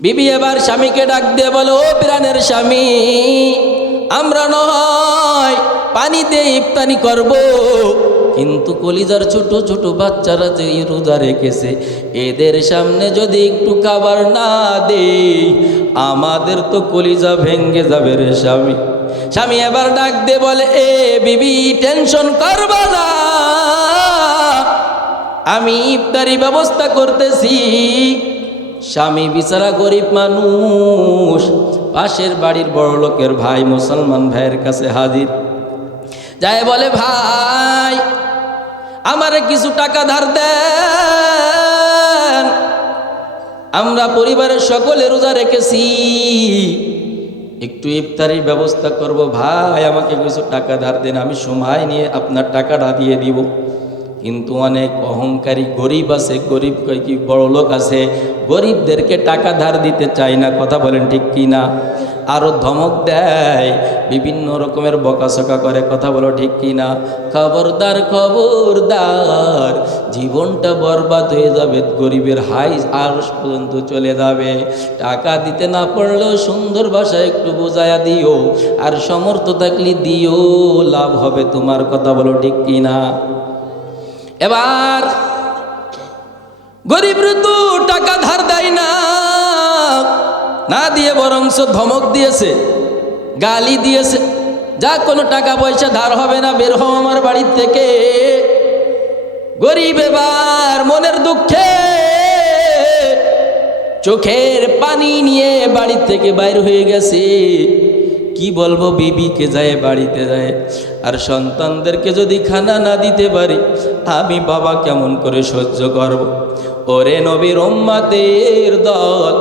বিবি এবার স্বামীকে ডাক দিয়ে বলে, ও প্রাণের স্বামী, আমরা নয় পানিতে ইফতারি করব, কিন্তু কলিজার ছোট ছোট বাচ্চারা যে রোজা রেখেছে এদের সামনে যদি একটু খাবার না দেই আমাদের তো কলিজা ভেঙ্গে যাবে রে স্বামী। স্বামী এবার ডাক দিয়ে বলে, এ বিবি টেনশন করবা না, আমি ইফতারি ব্যবস্থা করতেছি। স্বামী বিচারা গরিব মানুষ, পাশের বাড়ির বড় লোকের ভাই মুসলমান ভাইয়ের কাছে হাজির, যায় বলে, ভাই আমারে কিছু টাকা ধার দেন, আমরা পরিবারের সকলে রোজা রেখেছি, একটু ইফতারির ব্যবস্থা করব, ভাই আমাকে কিছু টাকা ধার দেন, আমি সময় নিয়ে আপনার টাকাটা দিয়ে দিব। কিন্তু অনেক অহংকারী গরিব আছে, গরিব কি বড় লোক আছে, গরিবদেরকে টাকা ধার দিতে চায় না, কথা বলেন ঠিক কি না? আরও ধমক দেয়, বিভিন্ন রকমের বকাসকা করে, কথা বলো ঠিক কি না? খবরদার খবরদার, জীবনটা বরবাদ হয়ে যাবে, গরিবের হাই আরশ পর্যন্ত চলে যাবে। টাকা দিতে না পারলেও সুন্দর ভাষায় একটু বোঝায়া দিও, আর সমর্থ থাকলে দিও, লাভ হবে তোমার, কথা বলো ঠিক কি না? এবার গরিব তো টাকা ধার দেয় না, না দিয়ে বরংস ধমক দিয়েছে, গালি দিয়েছে, যা কোনো টাকা পয়সা ধার হবে না, বের হও আমার বাড়ির থেকে। গরিব এবার মনের দুঃখে চোখের পানি নিয়ে বাড়ির থেকে বাইর হয়ে গেছে। কি বলবো, বিবিকে যায় বাড়িতে যায়, আর সন্তানদেরকে যদি খানা না দিতে পারি আমি বাবা কেমন করে সহ্য করব। ওরে নবীর উম্মতের দল,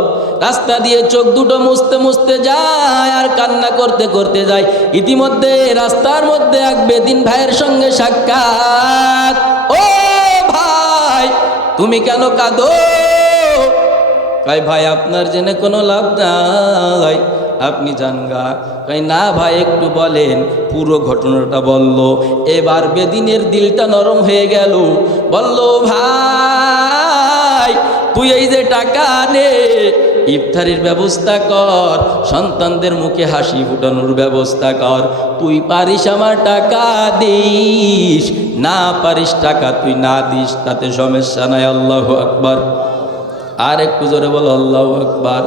রাস্তা দিয়ে চোখ দুটো মুছতে মুছতে যায় আর কান্না করতে করতে যায়। ইতিমধ্যে রাস্তার মধ্যে এক বেদিন ভাইয়ের সঙ্গে সাক্ষাৎ। ও ভাই, তুমি কেন কাঁদো? কয়, ভাই আপনার জেনে কোনো লাভ নাই, আপনি জানগা। কয়, না ভাই একটু বলেন। পুরো ঘটনাটা বলল। এবার বেদিনের দিলটা নরম হয়ে গেল, বলল, ভাই তুই এই যে টাকা নে, ইফতারির ব্যবস্থা কর, সন্তানদের মুখে হাসি ফুটানোর ব্যবস্থা কর। তুই পারিস আমার টাকা দিস, না পারিস টাকা তুই না দিস, তাতে সমস্যা নাই। আল্লাহু আকবার। আর একটু জোরে বলো আল্লাহু আকবার।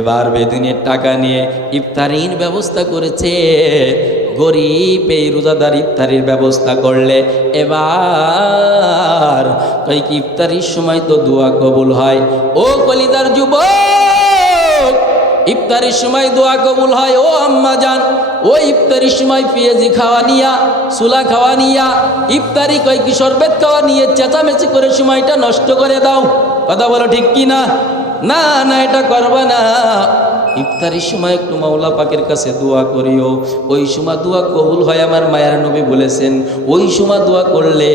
এবার বেদিনের টাকা নিয়ে ইফতারির ব্যবস্থা করেছে। গরিব এই রোজাদার ইফতারির ব্যবস্থা করলে এবার কই কি ইফতারির সময় তো দোয়া কবুল হয়। ও কলিদার যুবক, ইফতারির সময় দোয়া কবুল হয়। ও আম্মা জান, ও ইফতারির সময় পেঁয়াজি খাওয়া নিয়া, সুলা খাওয়া নিয়া, ইফতারি কই কি শরবত খাওয়া নিয়ে চেঁচামেচি করে সময়টা নষ্ট করে দাও। কথা বলো ঠিক কি না? না না, এটা করবা না। ইফতারির সময় একটু মাওলা পাকের কাছে দোয়া করিও, ওই সময় দোয়া কবুল হয়। আমার মায়ের নবী বলেছেন, ওই সময় দোয়া করলে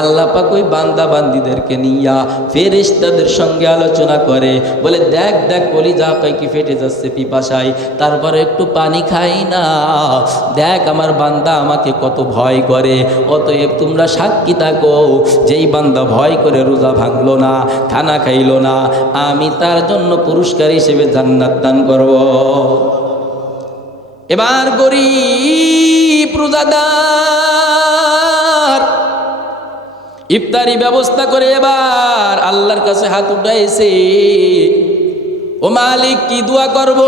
আল্লাহ পাক ওই বান্দা বান্দিদেরকে নিয়া ফেরেশতাদের সঙ্গে আলোচনা করে, বলে দেখ দেখ কলিজা কই কি ফেটে যাচ্ছে পিপাসায়, তারপরে একটু পানি খাই না, দেখ আমার বান্দা আমাকে কত ভয় করে। অতএব তোমরা সাক্ষী থাকো, যেই বান্দা ভয় করে রোজা ভাঙলো না, খানা খাইলো না, আমি তার জন্য পুরস্কার হিসেবে জান্নাত দান করব। এবার গরিব রোজাদার ইফতারি ব্যবস্থা করে এবার আল্লাহর কাছে হাত উঠাইছে। ও মালিক, কি দোয়া করব?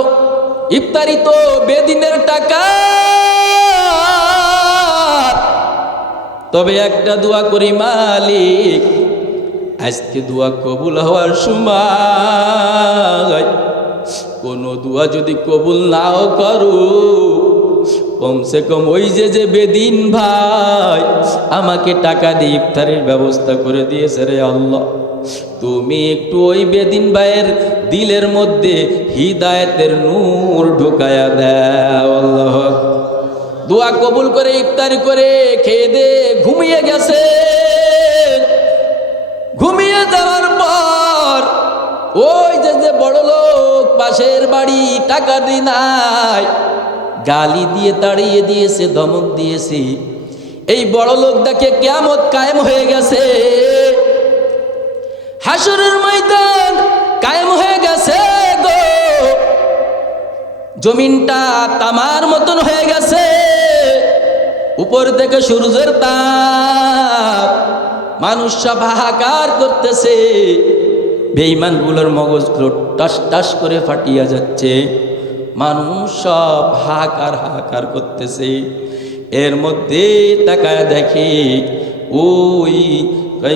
ইফতারি তো বেদিনের টাকা, তবে একটা দোয়া করি মালিক, আজকে দোয়া কবুল হওয়ার সময় কোনো দোয়া যদি কবুল নাও করো, কমসে কম ওই যে বেদিন ভাই আমাকে টাকা দিয়ে ইফতারের ব্যবস্থা করে দিয়েছে রে আল্লাহ, তুমি একটু ওই বেদিন ভাইয়ের দিলের মধ্যে হিদায়েতের নূর ঢুকায়া দাও। আল্লাহ। দোয়া কবুল করে ইফতারি করে খেয়ে দে ঘুমিয়ে গেছে। ঘুমিয়ে যাওয়ার পর ওই যে বড় লোক পাশের বাড়ি টাকা দি নাই, গালি দিয়ে তাড়িয়ে দিয়েছে, ধমক দিয়েছে। এই বড় লোক দেখে কিয়ামত কায়েম হয়ে গেছে, হাসরের ময়দান কায়েম হয়ে গেছে। জমিনটা তামার মতন হয়ে গেছে, উপর থেকে সূর্যের তাপ, মানুষ সব হাহাকার করতেছে, বেঈমানগুলোর মগজগুলো টাস টাস করে ফাটিয়া যাচ্ছে, মানুষ সব হাহাকার করতেছে। এর মধ্যে তাকায় দেখে ওই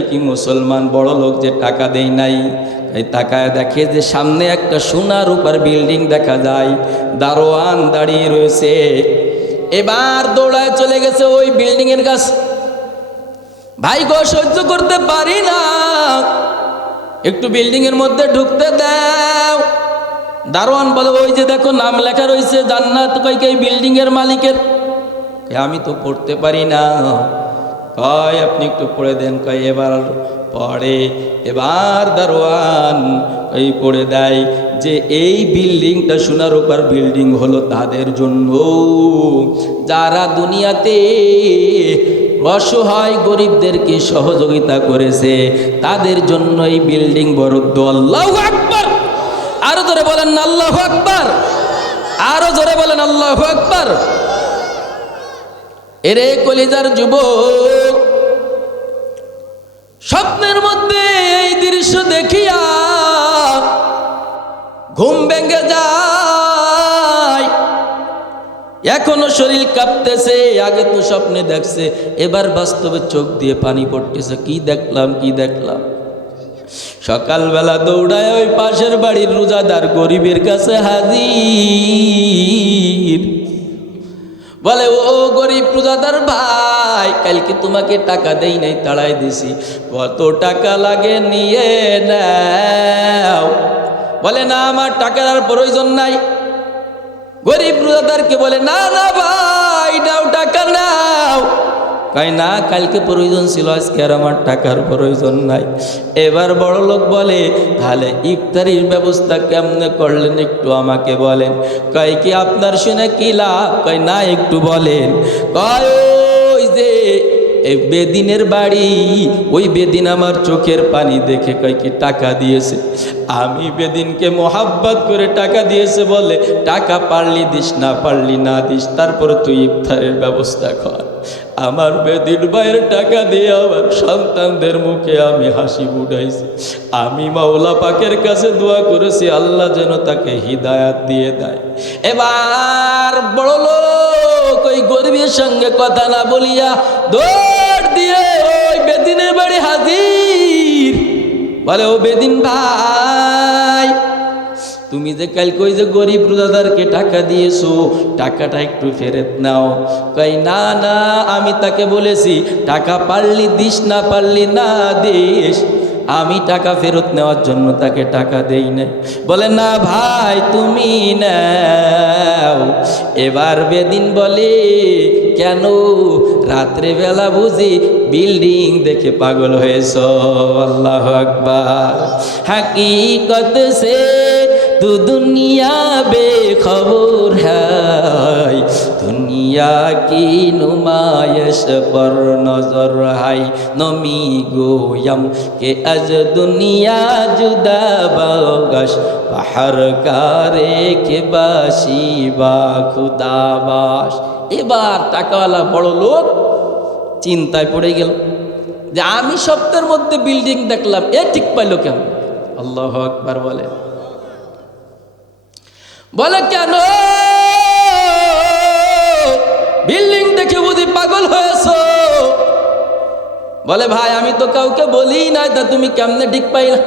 কি মুসলমান বড় লোক যে টাকা দেয় নাই, তাকায় দেখে যে সামনে একটা সোনার উপর বিল্ডিং দেখা যায়, দারোয়ান দাঁড়িয়ে রয়েছে। এবার দৌড়ায় চলে গেছে ওই বিল্ডিং এর কাছে। ভাই গো, সহ্য করতে পারি না, একটু বিল্ডিং এর মধ্যে ঢুকতে দাও। দারোয়ান বলে, ওই যে দেখো নাম লেখা রয়েছে জান্নাত, কই এই বিল্ডিং এর মালিকের। আমি তো পড়তে পারি না। কয় আপনি একটু পড়ে দেন। কয় এবার পড়ে। এবার দারোয়ান এই পড়ে দেয় যে এই বিল্ডিংটা সোনার উপর বিল্ডিং হলো তাদের জন্য যারা দুনিয়াতে অসহায় গরিবদেরকে সহযোগিতা করেছে, তাদের জন্য এই বিল্ডিং বরাদ্দ। আল্লাহু আকবার। আরো জোরে বলেন আল্লাহু আকবার, আরো জোরে বলেন আল্লাহু আকবার। এরে কলিজার যুবক, স্বপ্নের মধ্যে এই দৃশ্য দেখিয়া ঘুম ভেঙে যায়, এখনো শরীর কাঁপতেছে। আগে তো স্বপ্নে দেখছে, এবার বাস্তবে চোখ দিয়ে পানি পড়তেছে। কি দেখলাম, কি দেখলাম। সকালবেলা দৌড়ায় ওই পাশের বাড়ির রোজাদার গরিবের কাছে হাজির। বলে, ও গরিব রোজাদার ভাই, কালকে তোমাকে টাকা দেই নাই, তাড়াই দিছি, কত টাকা লাগে নিয়ে নাও। বলে, না আমার টাকার আর প্রয়োজন নাই। গরিব রোজাদারকে বলে, না না ভাই নাও, টাকা নাও। কয় না, কালকে প্রয়োজন ছিল, আজকে আর আমার টাকার প্রয়োজন নাই। এবার বড় লোক বলে, তাহলে ইফতারির ব্যবস্থা কেমনে করলেন একটু আমাকে বলেন। কয় কি আপনার শুনে কি লাভ? কয় না, একটু বলেন। কয় ওই যে বেদিনের বাড়ি, ওই বেদিন আমার চোখের পানি দেখে কয় কি টাকা দিয়েছে, আমি বেদিনকে মোহাব্বত করে টাকা দিয়েছে, বলে টাকা পারলি দিস, না পারলি না দিস, তারপরে তুই ইফতারের ব্যবস্থা কর। আমার বেদিন ভাইয়ের টাকা দিয়ে আমার সন্তানদের মুখে আমি হাসি ফুটাইছি। আমি মাওলা পাকের কাছে দোয়া করেছি, আল্লাহ যেন তাকে হিদায়াত দিয়ে দেয়। এবার বড় লোক ওই গরিবের সঙ্গে কথা না বলিয়া দৌড় দিয়ে ওই বেদিনের বাড়ি হাজির। বলে, ও বেদিন ভাই, তুমি যে কালকে ওই যে গরিব রোজাদারকে টাকা দিয়েছো, টাকাটা একটু ফেরত নাও। কই না না, আমি তাকে বলেছি টাকা পারলি দিস, না পারলি না দিস, আমি টাকা ফেরত নেওয়ার জন্য তাকে টাকা দেই নাই। বলে, না ভাই তুমি নাও। এবার বেদিন বলে, কেন রাত্রেবেলা বুঝি বিল্ডিং দেখে পাগল হয়েছ? আল্লাহু আকবার। হাকিকত সে तू दुनिया बेखबर है, दुनिया की नुमाइश पर नजर है, नमी गोयम के अज दुनिया जुदा बगश बाहर कारे के बाशी बा खुदा बाश। এবার টাকাওয়ালা বড় লোক চিন্তায় পড়ে গেল যে আমি সপ্তাহের মধ্যে বিল্ডিং দেখলাম, এ ঠিক পাইল কেন? আল্লাহু আকবার বলে। বলে, কেন বিল্ডিং দেখে বুঝি পাগল হয়েছো? বলে, ভাই আমি তো কাউকে বলি না, তা তুমি কেমনে ঠিক পাইলা?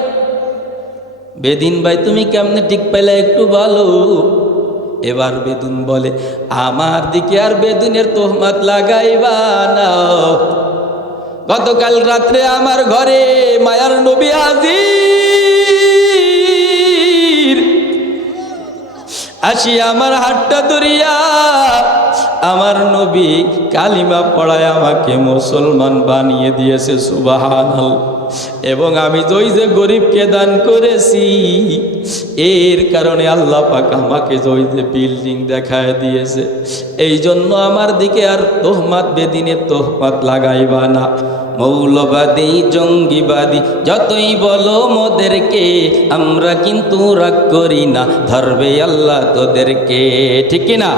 বেদিন ভাই তুমি কেমনে ঠিক পাইলা একটু বলো। এবার বেদুন বলে, আমার দিকে আর বেদুনের তোহমত লাগাইবা না। গতকাল রাত্রে আমার ঘরে মায়ার নবী হাজির, আসি আমার হাতটা ধরিয়া আমার নবী কালিমা পড়ায় আমাকে মুসলমান বানিয়ে দিয়েছে, সুবহানাল্লাহ। এবং আমি যে গরিবকে দান করেছি, এর কারণে আল্লাহ পাক আমাকে যে বিল্ডিং দেখায় দিয়েছে। এই জন্য আমার দিকে আর তোহমাত বেদিনে তোহমাত লাগাইবা না। মৌলবাদী জঙ্গিবাদী যতই বলো মোদেরকে, আমরা কিন্তু রাগ করি না, ধরবে আল্লাহ তোদেরকে, ঠিক কি না?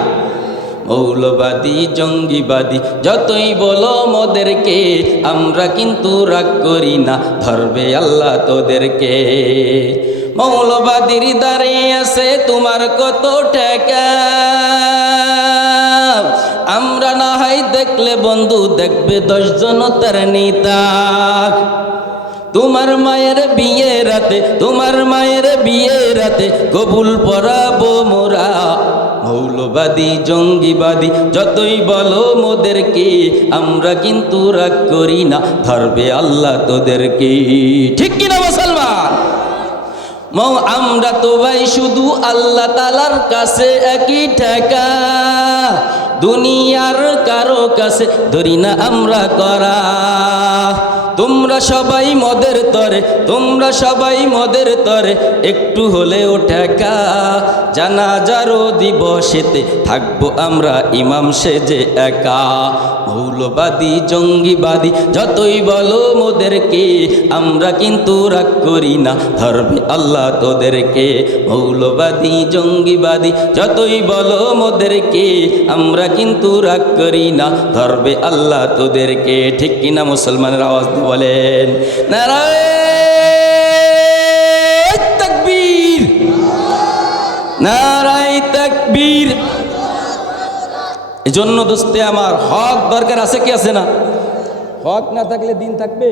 মৌলবাদী জঙ্গিবাদী যতই বলো মোদেরকে, আমরা কিন্তু রাগ করি না, ধরবে আল্লাহ তোদেরকে। মৌলবাদীর দাঁড়িয়ে আছে তোমার কত টাকা, আমরা না হয় দেখলে বন্ধু, দেখবে 10 জন তার নেতা। তোমার মায়ের বিয়ে রাতে, তোমার মায়ের বিয়ে রাতে কবুল পড়াবো মোরা। মৌলবাদী জঙ্গিবাদী যতই বলো মোদেরকে, আমরা কিন্তু রাগ করি না, ধরবে আল্লাহ তোদেরকে, ঠিক কিনা মুসলমান? আমরা তো ভাই শুধু আল্লাহ তাআলার কাছে একই টাকা, দুনিয়ার কারো কাছে ধরি না আমরা করা। তোমরা সবাই মদের তরে, তোমরা সবাই মদের তরে, একটু হলেও ঠেকা। জানাজারও দিবসেতে থাকবো আমরা ইমাম সেজে একা। মৌলবাদী জঙ্গিবাদী যতই বলো মোদেরকে, আমরা কিন্তু রাগ করি না, ধরবে আল্লাহ তোদেরকে। মৌলবাদী জঙ্গিবাদী যতই বলো মোদেরকে, আমরা কিন্তু রাগ করি না, ধরবে আল্লাহ তোদেরকে, ঠিক কিনা মুসলমানের আওয়াজ বলেন নারায়ে তাকবীর, নারায়ে তাকবীর। এজন্য দোস্তে আমার হক দরকার আছে কি আছে না? হক না থাকলে দিন থাকবে?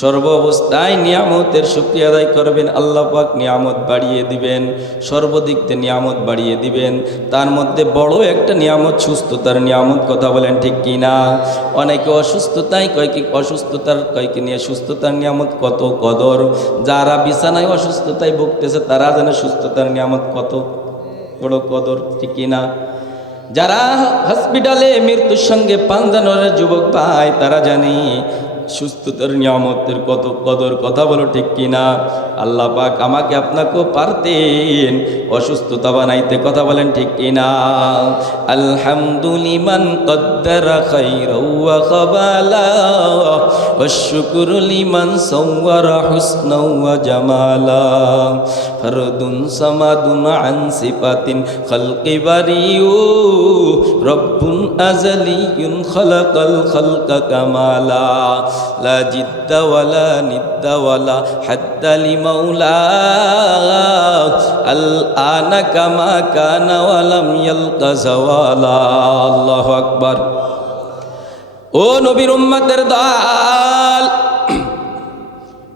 সর্ব অবস্থায় নিয়ামতের শুকরিয়া আদায় করবেন, আল্লাহ পাক নিয়ামত বাড়িয়ে দিবেন, সর্বদিক থেকে নিয়ামত বাড়িয়ে দিবেন। তার মধ্যে বড় একটা নিয়ামত সুস্থতার নিয়ামত, কথা বলেন ঠিক কি না? অনেকে অসুস্থতায় কয় কি, অসুস্থতার কয়কে নিয়ে সুস্থতার নিয়ামত কত কদর। যারা বিছানায় অসুস্থতায় ভুগতেছে তারা জানে সুস্থতার নিয়ামত কত বড় কদর, ঠিক কি না? যারা হসপিটালে মৃত্যুর সঙ্গে পাঞ্জানোর যুবক পায় তারা জানে সুস্থতার নিয়ামতের কত কদর, কথা বলো ঠিক কিনা? আল্লাহ পাক আমাকে আপনাকেও পারতেন অসুস্থতা বানাইতে, কথা বলেন ঠিক কিনা? আলহামদুলিমান কদ্দারা খাইরাও ওয়া খাবালা, ওয়াশকুরু লিমান সাওয়ারা হুসনাও ওয়া জামালা, ফরদুন সামাদুন আন সিফাতিন খালকি বারিউ, রব্বুন আযালিয়ুন খালাকাল খালকা কামালা, লা জিদ্দা ওয়ালা নিদ্দা ওয়ালা হাদ্দা লিমাউলা, আল আনা কামা কানা ওয়ালাম ইয়ালকা যাওয়ালা। আল্লাহু আকবার। ও নবীর উম্মতের দল,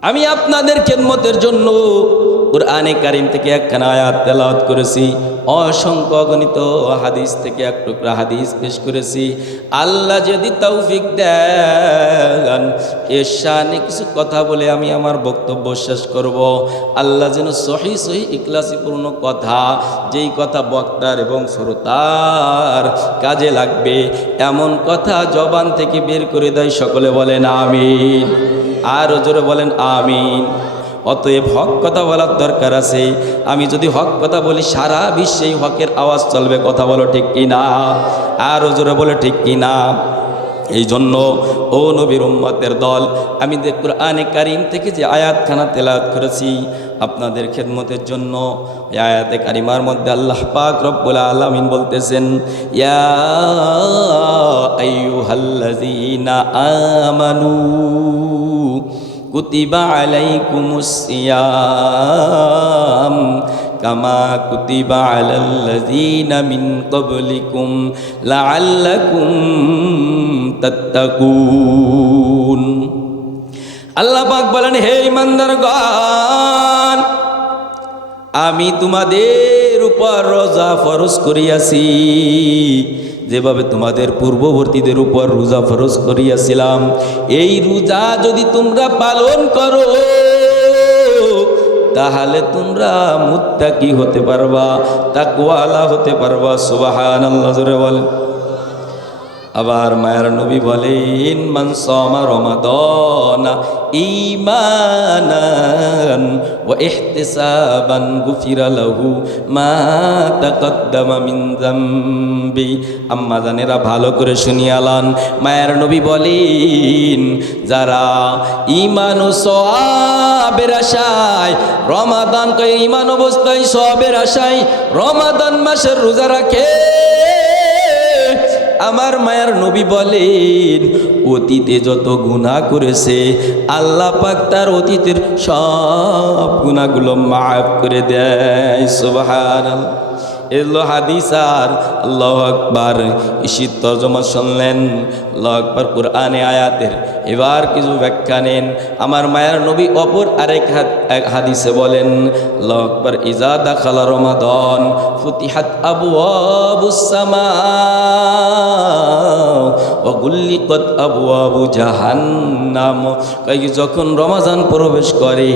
আমি আপনাদের খেদমতের জন্য কুরআনে কারীম থেকে একখানা আয়াত তেলাওয়াত করেছি, অসংখ্য অগণিত হাদিস থেকে এক টুকরা হাদিস পেশ করেছি। আল্লাহ যদি তৌফিক দেন এর শানে কিছু কথা বলে আমি আমার বক্তব্য শেষ করব। আল্লাহ যেন সহি সহি ইখলাসিপূর্ণ কথা, যেই কথা বক্তার এবং শ্রোতার কাজে লাগবে এমন কথা জবান থেকে বের করে দেয়। সকলে বলেন আমিন, আর জোরে বলেন আমিন। অতএব হক কথা বলার দরকার আছে। আমি যদি হক কথা বলি সারা বিশ্বেই হকের আওয়াজ চলবে, কথা বলো ঠিক কিনা? আর জোরে বলে ঠিক কিনা? এই জন্য ও নবীর উম্মতের দল, আমি কুরআনে কারীম থেকে যে আয়াতখানা তেলাওয়াত করেছি আপনাদের খেদমতের জন্য, এই আয়াতে কারিমার মধ্যে আল্লাহ পাক রব্বুল আলামিন বলতেছেন, ইয়া আইয়ুহাল্লাযীনা আমানু কুতিবা আলাইকুমুস সিয়াম কামা কুতিবা আলাল্লাযীনা মিন ক্বাবলিকুম লাআল্লাকুম তাত্তাকুন। আল্লাহ পাক বলেন, হে ঈমানদারগণ, আমি তোমাদের উপর রোজা ফরজ করিয়াছি যেভাবে তোমাদের পূর্ববর্তীদের উপর রোজা ফরজ করিয়াছিলাম। এই রোজা যদি তোমরা পালন করো তাহলে তোমরা মুত্তাকি হতে পারবা, তাকওয়ালা হতে পারবা। সুবহানাল্লাহ, জোরে বলেন। আবার মায়ার নবী বলেন, মান সামা রমাদানা ঈমানান ওয়া ইহতিসাবান গুফিরা লাহু মা তাকদ্দামা মিন যামবি। আম্মা জানেরা ভালো করে শুনিয়ালান, মায়ার নবী বলেন, যারা ঈমান ও সওয়াবের আশায় রমাদান ঈমান অবস্থায় সওয়াবের আশায় রমাদান মাসের রোজা রাখে, আমার মায়ার নবী বলেন, অতীতে যত গুনাহ করেছে আল্লাহ পাক তার অতীতের সব গুনাহগুলো মাফ করে দেয়। সুবহানাল্লাহ। এলো হাদিস। আর আল্লাহু আকবার। ইসির তরজমা শুনলেন, আল্লাহু আকবার। কুরআনে আয়াতের এবার কিছু ব্যাখ্যা নেন। আমার মায়ার নবী অপর আরেক হাদিসে বলেন, আল্লাহু আকবার, ইজা দাখালা রমাদান ফুতিহাত আবওয়াবুস সামা ওয়া গুল্লিকাত আবওয়াবু জাহান্নাম। যখন রমাজান প্রবেশ করে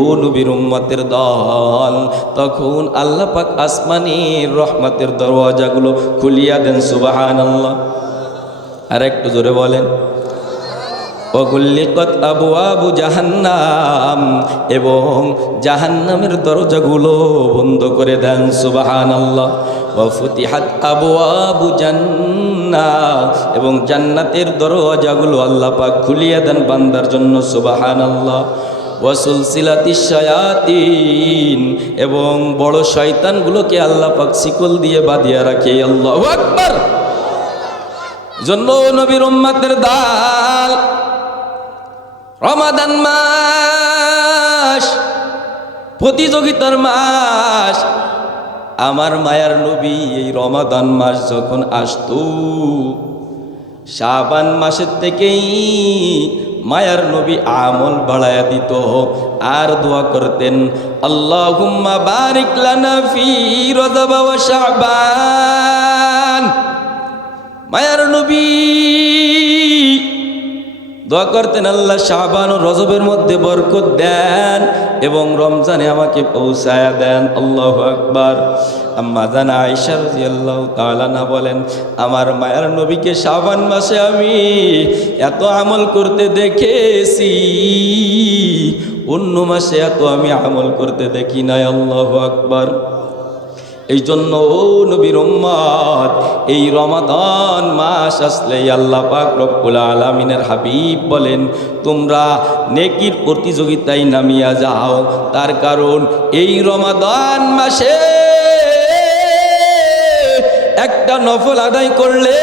ও নবীর উম্মতের দল, তখন আল্লাহ পাক আসমানের রহমতের দরওয়াজাগুলো খুলিয়া দেন। সুবহানাল্লাহ। আর একটু জোরে বলেন, ওয়া গুল্লিকাত আবওয়াবু জাহান্নাম, এবং জাহান্নামের দরজাগুলো বন্ধ করে দেন। সুবহানাল্লাহ। ওয়া ফুতিহাত আবওয়াবু জান্নাহ, এবং জান্নাতের দরজাগুলো আল্লাহ পাক খুলিয়ে দেন বান্দার জন্য। সুবহানাল্লাহ। ওয়া সুলসিলাতিশ শায়াতিন, এবং বড় শয়তানগুলোকে আল্লাহ পাক শিকল দিয়ে বাঁধিয়া রাখে। আল্লাহু আকবার। জন্য নবীর উম্মতের দাল, রমাদান মাস প্রতিযোগিতার মাস। আমার মায়ার নবী এই রমাদান মাস যখন আসতো, শাবান মাসের থেকেই মায়ার নবী আমল বাড়ায়া দিত আর দোয়া করতেন, আল্লাহুম্মা বারিক লানা ফি রজব ওয়া শাবান। মায়ার নবী দোয়া করতেন, আল্লাহ শাবান ও রজবের মধ্যে বরকত দেন এবং রমজানে আমাকে পৌঁছায়া দেন। আল্লাহু আকবার। আম্মা জান আয়েশা রাদিয়াল্লাহু তাআলা না বলেন, আমার মায়ার নবীকে শাবান মাসে আমি এত আমল করতে দেখেছি, অন্য মাসে এত আমি আমল করতে দেখি নাই। আল্লাহু আকবার। এই জন্য ও নবীর উম্মত, এই রমাদান মাস আসলে আল্লাহ পাক রব্বুল আলামিনের হাবিব বলেন, তোমরা নেকির প্রতিযোগিতায় নামিয়া যাও। তার কারণ এই রমাদান মাসে একটা নফল আদায় করলে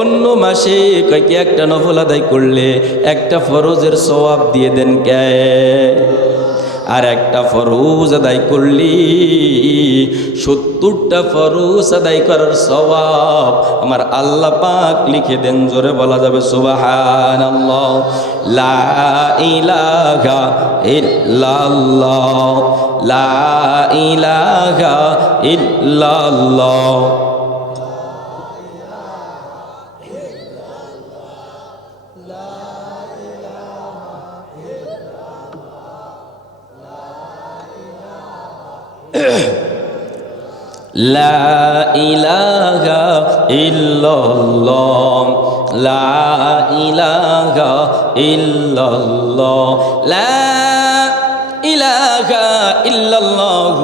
অন্য মাসে কয়েক একটা নফল আদায় করলে একটা ফরজের সওয়াব দিয়ে দেন কে, আর একটা ফরজ আদায় করলি 70টা ফরজ আদায় করার সওয়াব আমার আল্লাহ পাক লিখে দেন। জোরে বলা যাবে সুবহানাল্লাহ। লা ইলাহা ইল্লাল্লাহ, লা ইলাহা ইল্লাল্লাহ। লা ইলাহা ইল্লাল্লাহ, লা ইলাহা ইল্লাল্লাহ, লা ইলাহা ইল্লাল্লাহ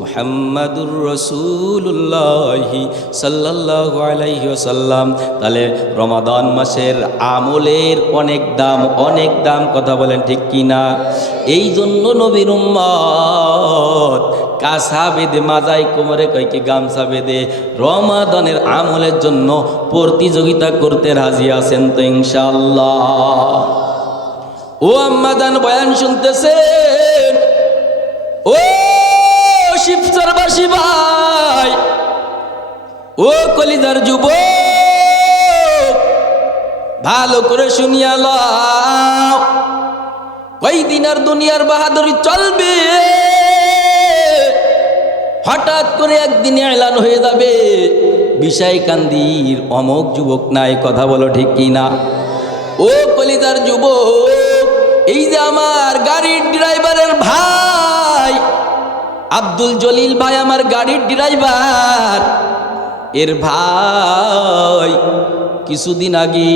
মুহাম্মাদুর রাসূলুল্লাহ সাল্লাল্লাহু আলাইহি ওয়াসাল্লাম। তাহলে রমাদান মাসের আমলের অনেক দাম, কথা বলেন ঠিক কি না? এই জন্য নবীর উম্মত কাঁসা বেঁধে মাজায় কোমরে কয়েকে গামছা বেঁধে রমাদানের আমলের জন্য প্রতিযোগিতা করতে রাজি আছেন তো ইনশাআল্লাহ? ও আম্মাজান বয়ান শুনতেছেন, ও শিবচরবাসী ভাই, ও কলিজার যুবক, ভালো করে শুনিয়া লও, কয়দিন আর দুনিয়ার বাহাদুরি চলবে? হঠাৎ করে একদিনে এলান হয়ে যাবে বিষয় কান্দির অমুক যুবক নাই, কথা বলো ঠিক কি না? ও কলিজার যুবক, এই যে আমার গাড়ির ড্রাইভারের ভাই আব্দুল জলিল ভাই, আমার গাড়ির ড্রাইভার, এর ভাই কিছুদিন আগে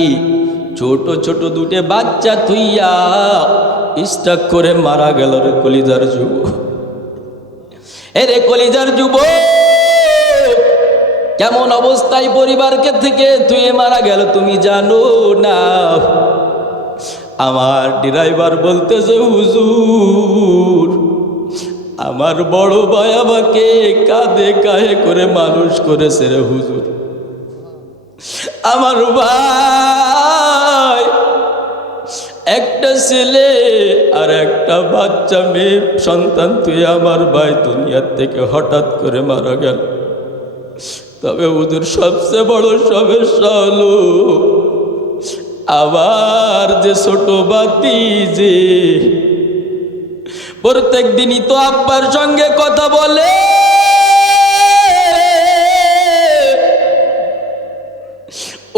ছোট ছোট দুটো বাচ্চা থুইয়া স্ট্রোক করে মারা গেল রে কলিজার যুবক। এরে কলিজার যুবক, কেমন অবস্থায় পরিবারকে থেকে থুয়ে মারা গেল তুমি জানো না? আমার ড্রাইভার বলতেছে, হুজুর আমার বড় ভাই আমাকে কাঁধে কাহে করে মানুষ করেছে রে হুজুর। আমার ভাই একটা ছেলে আর একটা বাচ্চা মেয়ে সন্তান, তুই আমার ভাই দুনিয়ার থেকে হঠাৎ করে মারা গেল। তবে হুজুর সবচেয়ে বড় সমস্যা হলো আবার যে ছোট ভাতিজি প্রত্যেক দিনই তো আব্বার সঙ্গে কথা বলে,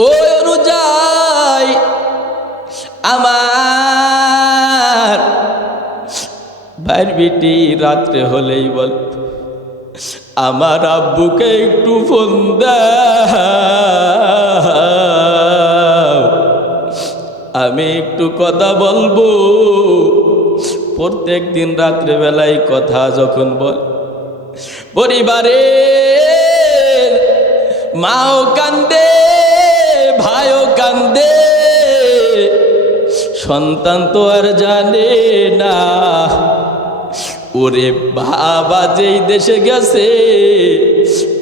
ওই অনুযায়ী আমার ভাইয়ের বেটি রাত্রে হলেই বল, আমার আব্বুকে একটু ফোন দাও, আমি একটু কথা বলবো। প্রত্যেক দিন রাত্রে বেলায় কথা যখন বল, পরিবারের মাও কান্দে, ভাইও কান্দে, সন্তান তো আর জানে না ওরে বাবা যেই দেশে গেছে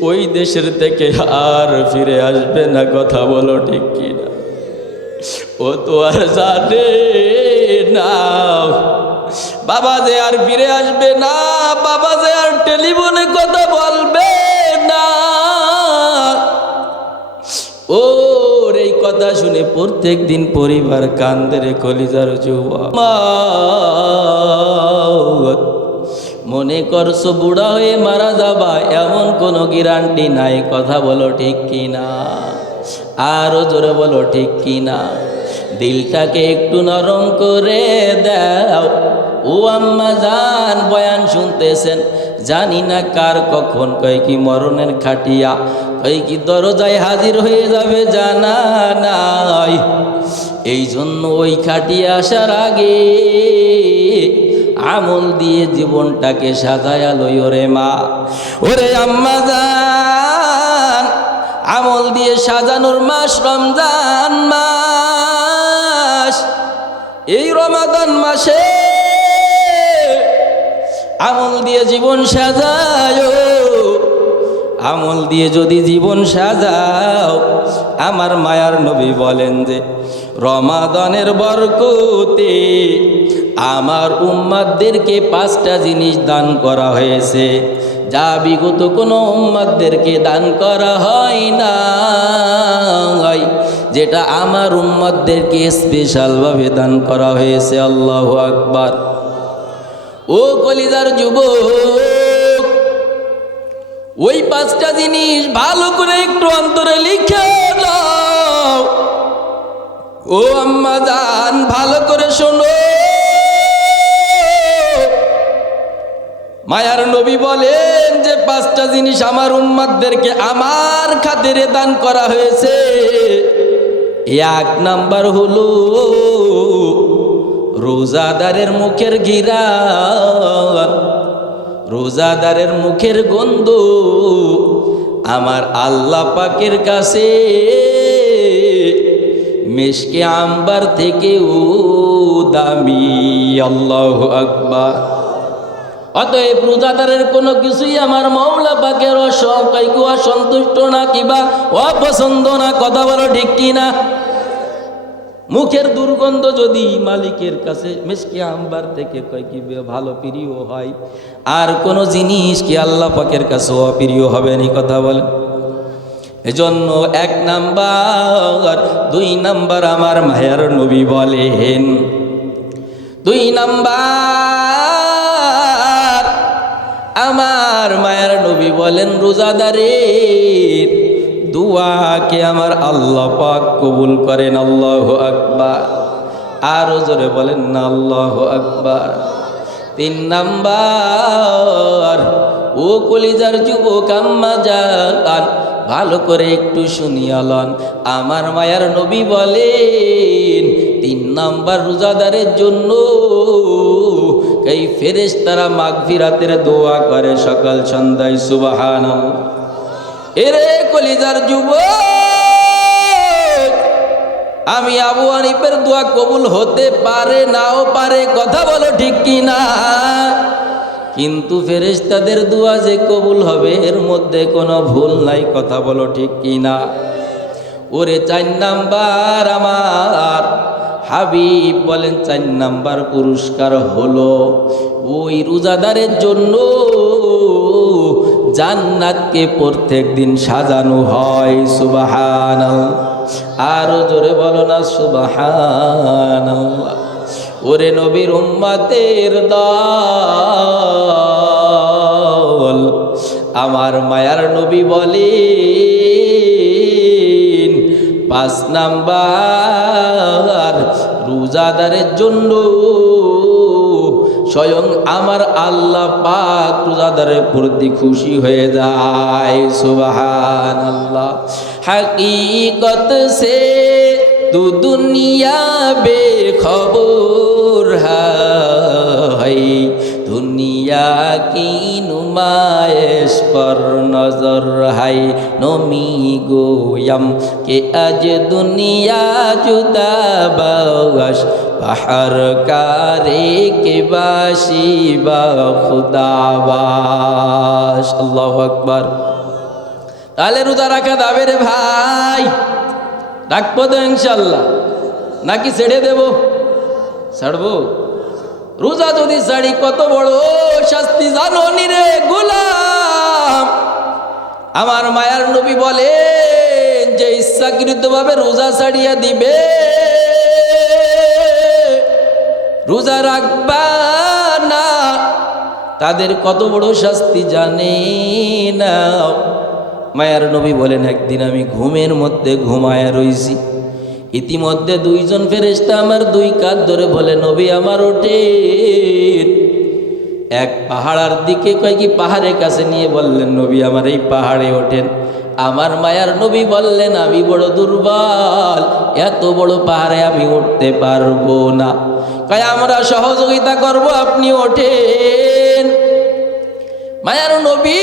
ওই দেশের থেকে আর ফিরে আসবে না। কথা বলো ঠিক কিনা? ও তো আর জানে না বাবা যে আর ফিরে আসবে না, বাবা যে আর টেলিফোনে কথা বলবে না। ওর এই কথা শুনে প্রত্যেক দিন পরিবার কান্দে রে কলিজার যুবক। মনে করছো বুড়া হয়ে মারা যাবা, এমন কোনো গ্যারান্টি নাই। কথা বলো ঠিক কিনা? আরো জোরে বলো ঠিক কিনা? দিলটাকে একটু নরম করে দাও। ও আম্মা জান বয়ান শুনতেছেন, জানি না কার কখন কয় কি মরণের খাটিয়া কয় কি দরজায় হাজির হয়ে যাবে জানা নাই। এই জন্য ওই খাটিয়া আসার আগে আমল দিয়ে জীবনটাকে সাজায়া লই ওরে মা, ওরে আম্মা জান। আমল দিয়ে সাজানোর মাস রমজান মাস। এই রমাদান মাসে আমল দিয়ে জীবন সাজায়, আমল দিয়ে যদি জীবন সাজাও, আমার মায়ার নবী বলেন যে রমাদানের বরকতে আমার উম্মাতদেরকে 5টা জিনিস দান করা হয়েছে, যা বিগত কোনো উম্মাতদেরকে দান করা হয় না, যেটা আমার উম্মাতদেরকে স্পেশালভাবে দান করা হয়েছে। আল্লাহু আকবার। ও কলিজার যুবক, ওই 5টা জিনিস ভালো করে একটু অন্তরে লিখে নাও। ও আম্মা জান ভালো করে শোনো, মায়ার নবী বলেন যে 5টা জিনিস আমার উম্মতদেরকে আমার খাতিরে দান করা হয়েছে। 1 নাম্বার হলো রোজাদারের মুখের ঘিরান, রোজাদারের মুখের গন্ধ আমার আল্লাহ পাকের কাছে মিশকে আম্বার থেকেও দামি। আল্লাহু আকবার। অতএব রোজাদারের কোনো কিছুই আমার মওলা পাকের অসন্তুষ্ট না কিবা অপছন্দ না। কথা বলো ঠিক কিনা? মুখের দুর্গন্ধ যদি মালিকের কাছে মিশকে আম্বার থেকে কয় কি ভালো প্রিয় হয়, আর কোনো জিনিস কি আল্লাহ পাকের কাছে অপ্রিয় হবে না? কথা বলেন। এজন্য 1 নাম্বার। 2 নাম্বার আমার মায়ার নবী বলেন, 2 নাম্বার আমার মায়ার নবী বলেন রোজাদারের দুয়াকে আমার আল্লাহ পাক কবুল করেন। আল্লাহু আকবার। আরো জোরে বলেন না আল্লাহু আকবার। 3 নাম্বার, ও কলিজার যুবক আম্মা জান ভালো করে একটু শুনিয়ালন। আমার মায়ার নবী বলেন 3 নাম্বার রোজাদারের জন্য এই ফেরেশতারা মাগফিরাতের দোয়া করে সকাল সন্ধ্যায়। সুবহানাল্লাহ। এরে কলিজার যুবক, আমি আবু হানিফের দোয়া কবুল হতে পারে নাও পারে, কথা বলো ঠিক কি না? কিন্তু ফেরেশতাদের দোয়া যে কবুল হবে এর মধ্যে কোনো ভুল নাই, কথা বলো ঠিক কি না? ওরে 4 নাম্বার আমার হাবিব বলেন 4 নাম্বার পুরস্কার হলো ওই রোজাদারের জন্য জান্নাতকে প্রত্যেক দিন সাজানো হয়। সুবহানাল্লাহ। আরো জোরে বলো না সুবহানাল্লাহ। ওরে নবীর উম্মতের দল, আমার মায়ার নবী বলেন 5 নাম্বার রোজাদারের জন্য স্বয়ং আমার আল্লাহ পাক রোজাদারের প্রতি খুশি হয়ে যায়। সুবহানাল্লাহ। हकीकत से तू दुनिया बेखबर है, दुनिया की नुमाइश पर नजर है। नमी गोयम के आज दुनिया जुदा बगश बाहर कारे के बाशी बा खुदाबाश। अल्लाहु अकबर। তাহলে রোজা রাখা যাবে রে ভাই? রাখবো তো ইনশাল্লাহ, নাকি ছেড়ে দেব? ছাড়বো। রোজা যদি ছাড়ি কত বড় শাস্তি জানো নি রে গোলাম? আমার মায়ার নবী বলেন যে ইচ্ছাকৃতভাবে রোজা ছাড়িয়া দিবে, রোজা রাখবা না, তাদের কত বড় শাস্তি জানে না। মায়ার নবী বলেন একদিন আমি ঘুমের মধ্যে ঘুমায়া রইছি, ইতিমধ্যে 2 জন ফেরেশতা আমার 2 কাঁধ ধরে বলে নবী আমার ওঠেন। এক পাহাড়ের দিকে কয় কি পাহাড়ের কাছে নিয়ে বললেন নবী আমার এই পাহাড়ে ওঠেন। আমার মায়ার নবী বললেন আমি বড় দুর্বল, এত বড় পাহাড়ে আমি উঠতে পারবো না। কয় আমরা সহযোগিতা করব, আপনি ওঠেন। মায়ার নবী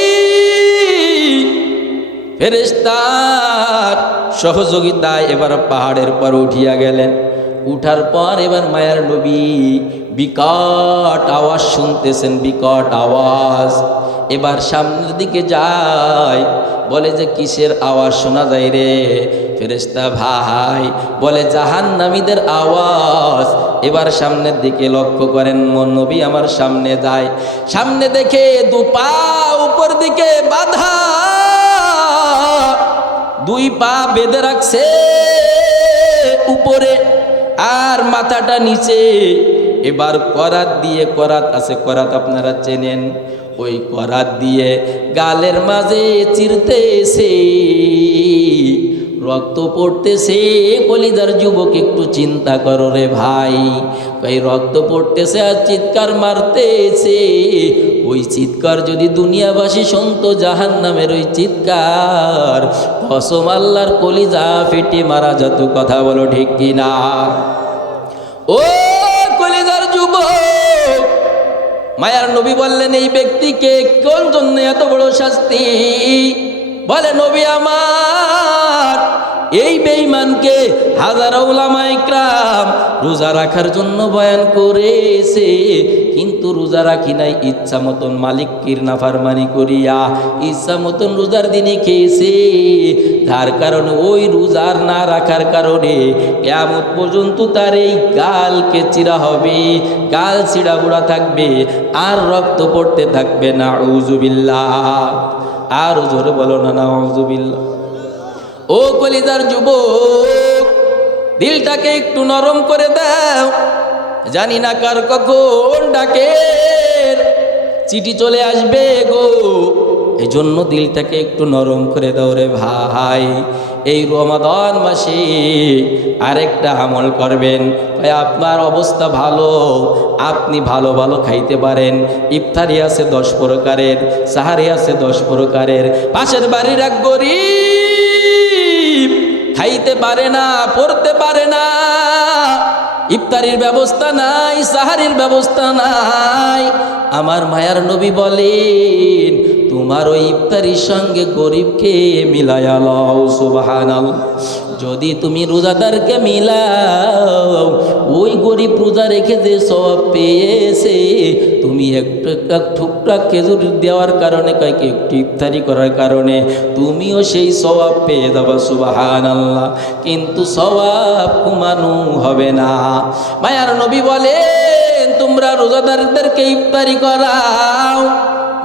ফেরেশতার সহযোগিতায় এবার পাহাড়ের পর উঠিয়া গেলেন। উঠার পর এবার মায়ার নবী বিকট আওয়াজ শুনতেছেন, বিকট আওয়াজ। এবার সামনের দিকে যায়, বলে যে কিসের আওয়াজ শোনা যায় রে? ফেরেশতা ভাই বলে জাহান্নামীদের আওয়াজ। এবার সামনের দিকে লক্ষ্য করেন, নবী আমার সামনে যায়, সামনে দেখে 2 পা উপর দিকে বাঁধা, 2 পা বেঁধে রাখছে উপরে আর মাথাটা নিচে। এবার করাত দিয়ে, করাত আছে, করাত আপনারা চেনেন, ওই করাত দিয়ে গালের মাঝে চিরতেছে, রক্ত পড়তেছে। কলিজার যুবক একটু চিন্তা করো রে ভাই, এই রক্ত পড়তেছে আর চিৎকার মারতেছে। ওই চিৎকার যদি দুনিয়াবাসী শুনতো, জাহান্নামের ওই চিৎকার, কসম আল্লাহর কলিজা ফেটে মারা যেত। কথা বলো ঠিক কিনা? ও কলিজার যুবক, মায়ার নবী বললেন এই ব্যক্তিকে কোন জন্য এত বড় শাস্তি? বলে নবী আমার এই বেঈমানকে হাজারো উলামা ইকরাম রোজা রাখার জন্য বয়ান করেছে, কিন্তু রোজা রাখি নাই, ইচ্ছা মতন মালিকের নাফরমানি করিয়া ইচ্ছা মতন রোজার দিনে খেয়েছে। যার কারণে ওই রোজার না রাখার কারণে কিয়ামত পর্যন্ত তার এই গালকে চিরা হবে, গাল ছিঁড়া বুড়া থাকবে আর রক্ত পড়তে থাকবে। নাউযুবিল্লাহ। আর জোরে বলো না নাউযুবিল্লাহ। ও কলিজার যুবক, দিলটাকে একটু নরম করে দাও, জানি না কার কখন ডাকের চিঠি চলে আসবে গো, এই জন্য দিলটাকে একটু নরম করে দাও রে ভাই। এই রমাদান মাসে আরেকটা আমল করবেন, আপনার অবস্থা ভালো, আপনি ভালো ভালো খাইতে পারেন। ইফতারি আছে 10 প্রকারের, সাহারি আছে 10 প্রকারের। পাশের বাড়ির এক গরিব খাইতে পারে না, পড়তে পারে না, ইফতারির ব্যবস্থা নাই, সাহারির ব্যবস্থা নাই। আমার মায়ার নবী বলেন, তোমার ওই ইফতারির সঙ্গে গরিবকে মিলায়া লও। সুবহানাল্লাহ। যদি তুমি রোজাদারকে মিলাও, ওই গরিব রোজা রেখে যে সওয়াব পেয়েছে, তুমি একটু টুকরা খেজুর দেওয়ার কারণে, কয়েক একটু ইফতারি করার কারণে তুমিও সেই সওয়াব পেয়ে যাবা। সুবহানাল্লাহ। কিন্তু সওয়াব কমানো হবে না। মায়ার নবী বলেন, তোমরা রোজাদারদেরকে ইফতারি করাও।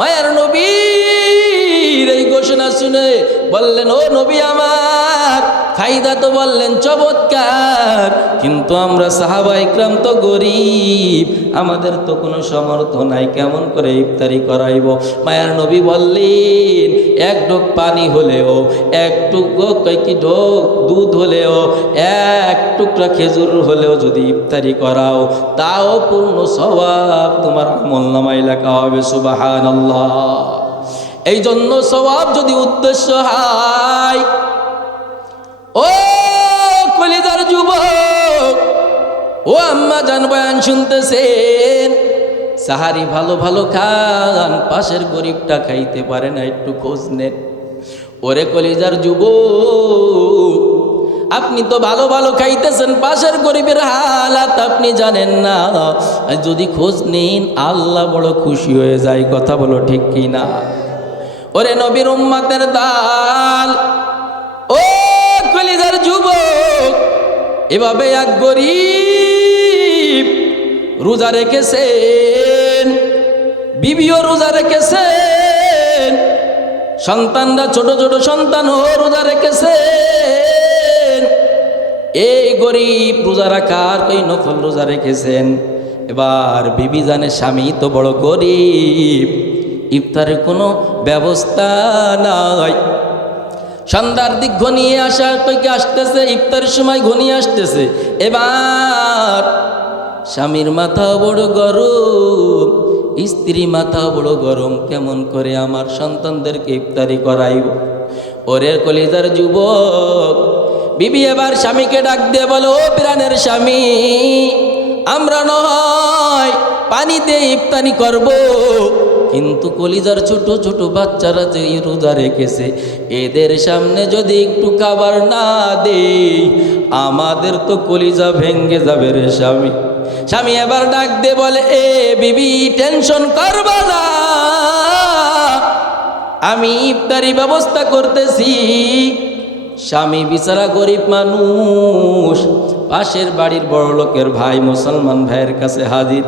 মায়ার নবীর এই ঘোষণা শুনে বললেন, ও নবী আমার, ফায়দা তো বললেন চমৎকার, কিন্তু আমরা সাহাবা ইকরাম তো গরিব, আমাদের তো কোনো সামর্থ্য নাই, কেমন করে ইফতারি করাইব? মায়ার নবী বললেন, এক ঢোক পানি হলেও, এক ঢোক দুধ হলেও, এক টুকরা খেজুর হলেও যদি ইফতারি করাও, তাও পূর্ণ সওয়াব তোমার আমলনামায় লেখা হবে। সুবহানাল্লাহ। এই জন্য সওয়াব যদি উদ্দেশ্য হয়, ও কলিজার যুবক, ও আম্মা জান বয়ান শুনতেছেন, সাহারি ভালো ভালো খান, পাশের গরিবটা খাইতে পারে না, একটু খোঁজ নেন। ওরে কলিজার যুবক, আপনি তো ভালো ভালো খাইতেছেন, পাশের গরিবের হালাত আপনি জানেন না। যদি খোঁজ নিন, আল্লাহ বড় খুশি হয়ে যায়। কথা বলো ঠিক কি না? ওরে নবীর উম্মতের দাল, ও কলিজার যুবক, এভাবে এক গরিব রোজা রেখেছেন, বিবিও রোজা রেখেছেন, সন্তানরা ছোট ছোট সন্তানও রোজা রেখেছেন। এই গরিব রোজা রাখার কই নফল রোজা রেখেছেন। এবার বিবি জানে স্বামী তো বড় গরিব, ইফতারের কোনো ব্যবস্থা নাই। সন্ধ্যার দিক ঘনিয়ে আসার কইকে আসতেছে, ইফতারের সময় ঘনিয়ে আসতেছে। এবার স্বামীর মাথা বড় গরম, স্ত্রী মাথা বড় গরম, কেমন করে আমার সন্তানদেরকে ইফতারি করাইব? ওরে কলিজার যুবক, বিবি এবার স্বামীকে ডাক দিয়ে বলো, ও প্রাণের স্বামী, আমরা নয় পানিতে ইফতারি করব, কিন্তু কলিজার ছোট ছোট বাচ্চারা যে রোজা রেখেছে, এদের সামনে যদি একটু খাবার না দেই, আমাদের তো কলিজা ভেঙ্গে যাবে রে স্বামী। স্বামী এবার ডাক দিয়ে বলে, এ বিবি, টেনশন করবা না, আমি ইফতারি ব্যবস্থা করতেছি। স্বামী বিচারা গরিব মানুষ, পাশের বাড়ির বড় লোকের ভাই, মুসলমান ভাইয়ের কাছে হাজির।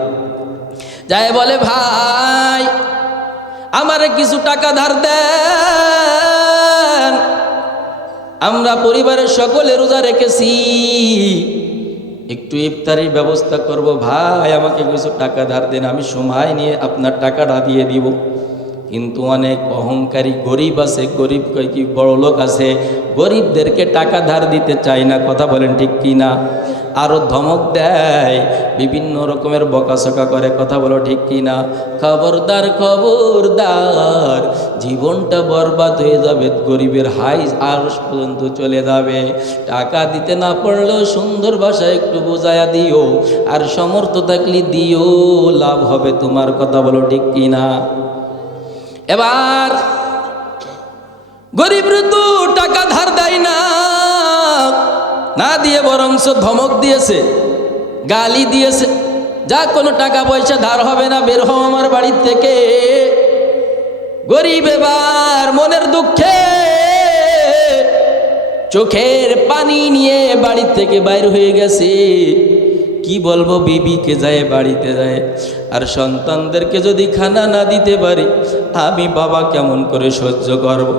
যায় বলে, ভাই, আমারে কিছু টাকা ধার দেন, আমরা পরিবারের সকলে রোজা রেখেছি, একটু ইফতারির ব্যবস্থা করব, ভাই আমাকে কিছু টাকা ধার দেন, আমি সময় নিয়ে আপনার টাকাটা দিয়ে দিব। কিন্তু অনেক অহংকারী গরিব আছে, গরিব কি বড় লোক আছে, গরিবদেরকে টাকা ধার দিতে চায় না। কথা বলেন ঠিক কি না? আরও ধমক দেয়, বিভিন্ন রকমের বকাসকা করে। কথা বলো ঠিক কি না? খবরদার, খবরদার, জীবনটা বরবাদ হয়ে যাবে, গরিবের হাই আরশ পর্যন্ত চলে যাবে। টাকা দিতে না পারলেও সুন্দর ভাষায় একটু বোঝায়া দিও, আর সমর্থ থাকলে দিও, লাভ হবে তোমার। কথা বলো ঠিক কি না? এবার গরিব তো টাকা ধার দেয় না, না দিয়ে বরংস ধমক দিয়েছে, গালি দিয়েছে, যা কোনো টাকা পয়সা ধার হবে না, বের হও আমার বাড়ির থেকে। গরিব এবার মনের দুঃখে চোখের পানি নিয়ে বাড়ি থেকে বাইর হয়ে গেছে। কি বলবো, বিবিকে যায়, বাড়িতে যায়, আর সন্তানদেরকে যদি খানা না দিতে পারি, আমি বাবা কেমন করে সহ্য করব?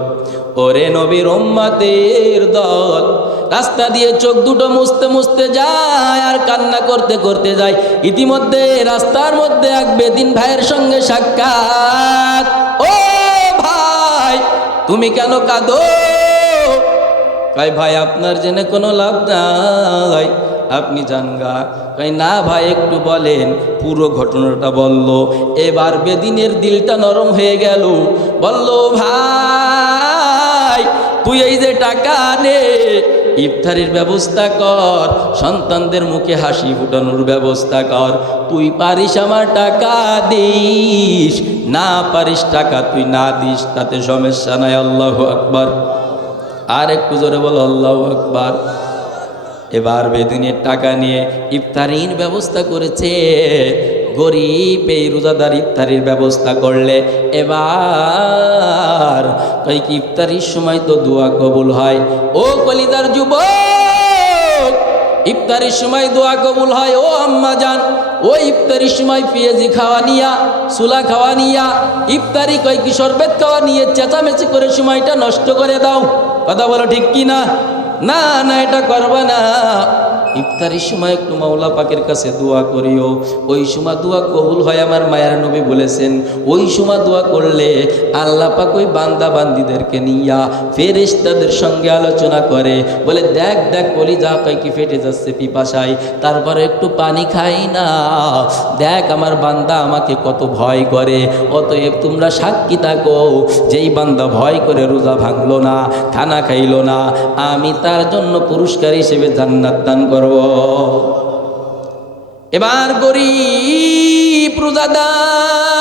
ওরে নবীর উম্মতের দল, রাস্তা দিয়ে চোখ দুটো মুছতে মুছতে যায় আর কান্না করতে করতে যায়। ইতিমধ্যে রাস্তার মধ্যে এক বেদিন ভাইয়ের সঙ্গে সাক্ষাৎ। ও ভাই, তুমি কেন কাঁদো? কয়, ভাই আপনার জেনে কোনো লাভ নাই, আপনি জানগা। কয়, না ভাই, একটু বলেন। পুরো ঘটনাটা বলল। এবার বেদিনের দিলটা নরম হয়ে গেল। বলল, ভাই তুই এই যে টাকা নে, ইফতারির ব্যবস্থা কর, সন্তানদের মুখে হাসি ফুটানোর ব্যবস্থা কর। তুই পারিস আমার টাকা দিস, না পারিস টাকা তুই না দিস, তাতে সমস্যা নাই। আল্লাহু আকবার। আর একটু জোরে বলো আল্লাহু আকবার। এবার বেদিনের টাকা নিয়ে ইফতারির ব্যবস্থা করেছে। গরিব এই রোজাদার ইফতারির ব্যবস্থা করলে এবার কই কি ইফতারির সময় তো দোয়া কবুল হয়। ও কলিদার যুবক, ইফতারির সময় দোয়া কবুল হয়। ও আম্মা জান, ও ইফতারির সময় পেঁয়াজি খাওয়া নিয়া, সুলা খাওয়া নিয়া, ইফতারি কই কি শরবত খাওয়া নিয়ে চেঁচামেচি করে সময়টা নষ্ট করে দাও। কথা বলো ঠিক কি না? না না, এটা করবা না। ইফতারির সময় একটু মাওলা পাকের কাছে দোয়া করিও, ওই সময় দোয়া কবুল হয়। আমার মায়ের নবী বলেছেন, ওই সময় দোয়া করলে আল্লাহ পাক ওই বান্দা বান্দিদেরকে নিয়া ফেরেশতাদের সঙ্গে আলোচনা করে, বলে দেখ দেখ কলিজা কই কি ফেটে যাচ্ছে পিপাসায়, তারপরে একটু পানি খাই না, দেখ আমার বান্দা আমাকে কত ভয় করে। অতএব তোমরা সাক্ষী থাকো, যেই বান্দা ভয় করে রোজা ভাঙলো না, খানা খাইলো না, আমি তার জন্য পুরস্কার হিসেবে জান্নাত দান করব। এবার গরিব রোজাদার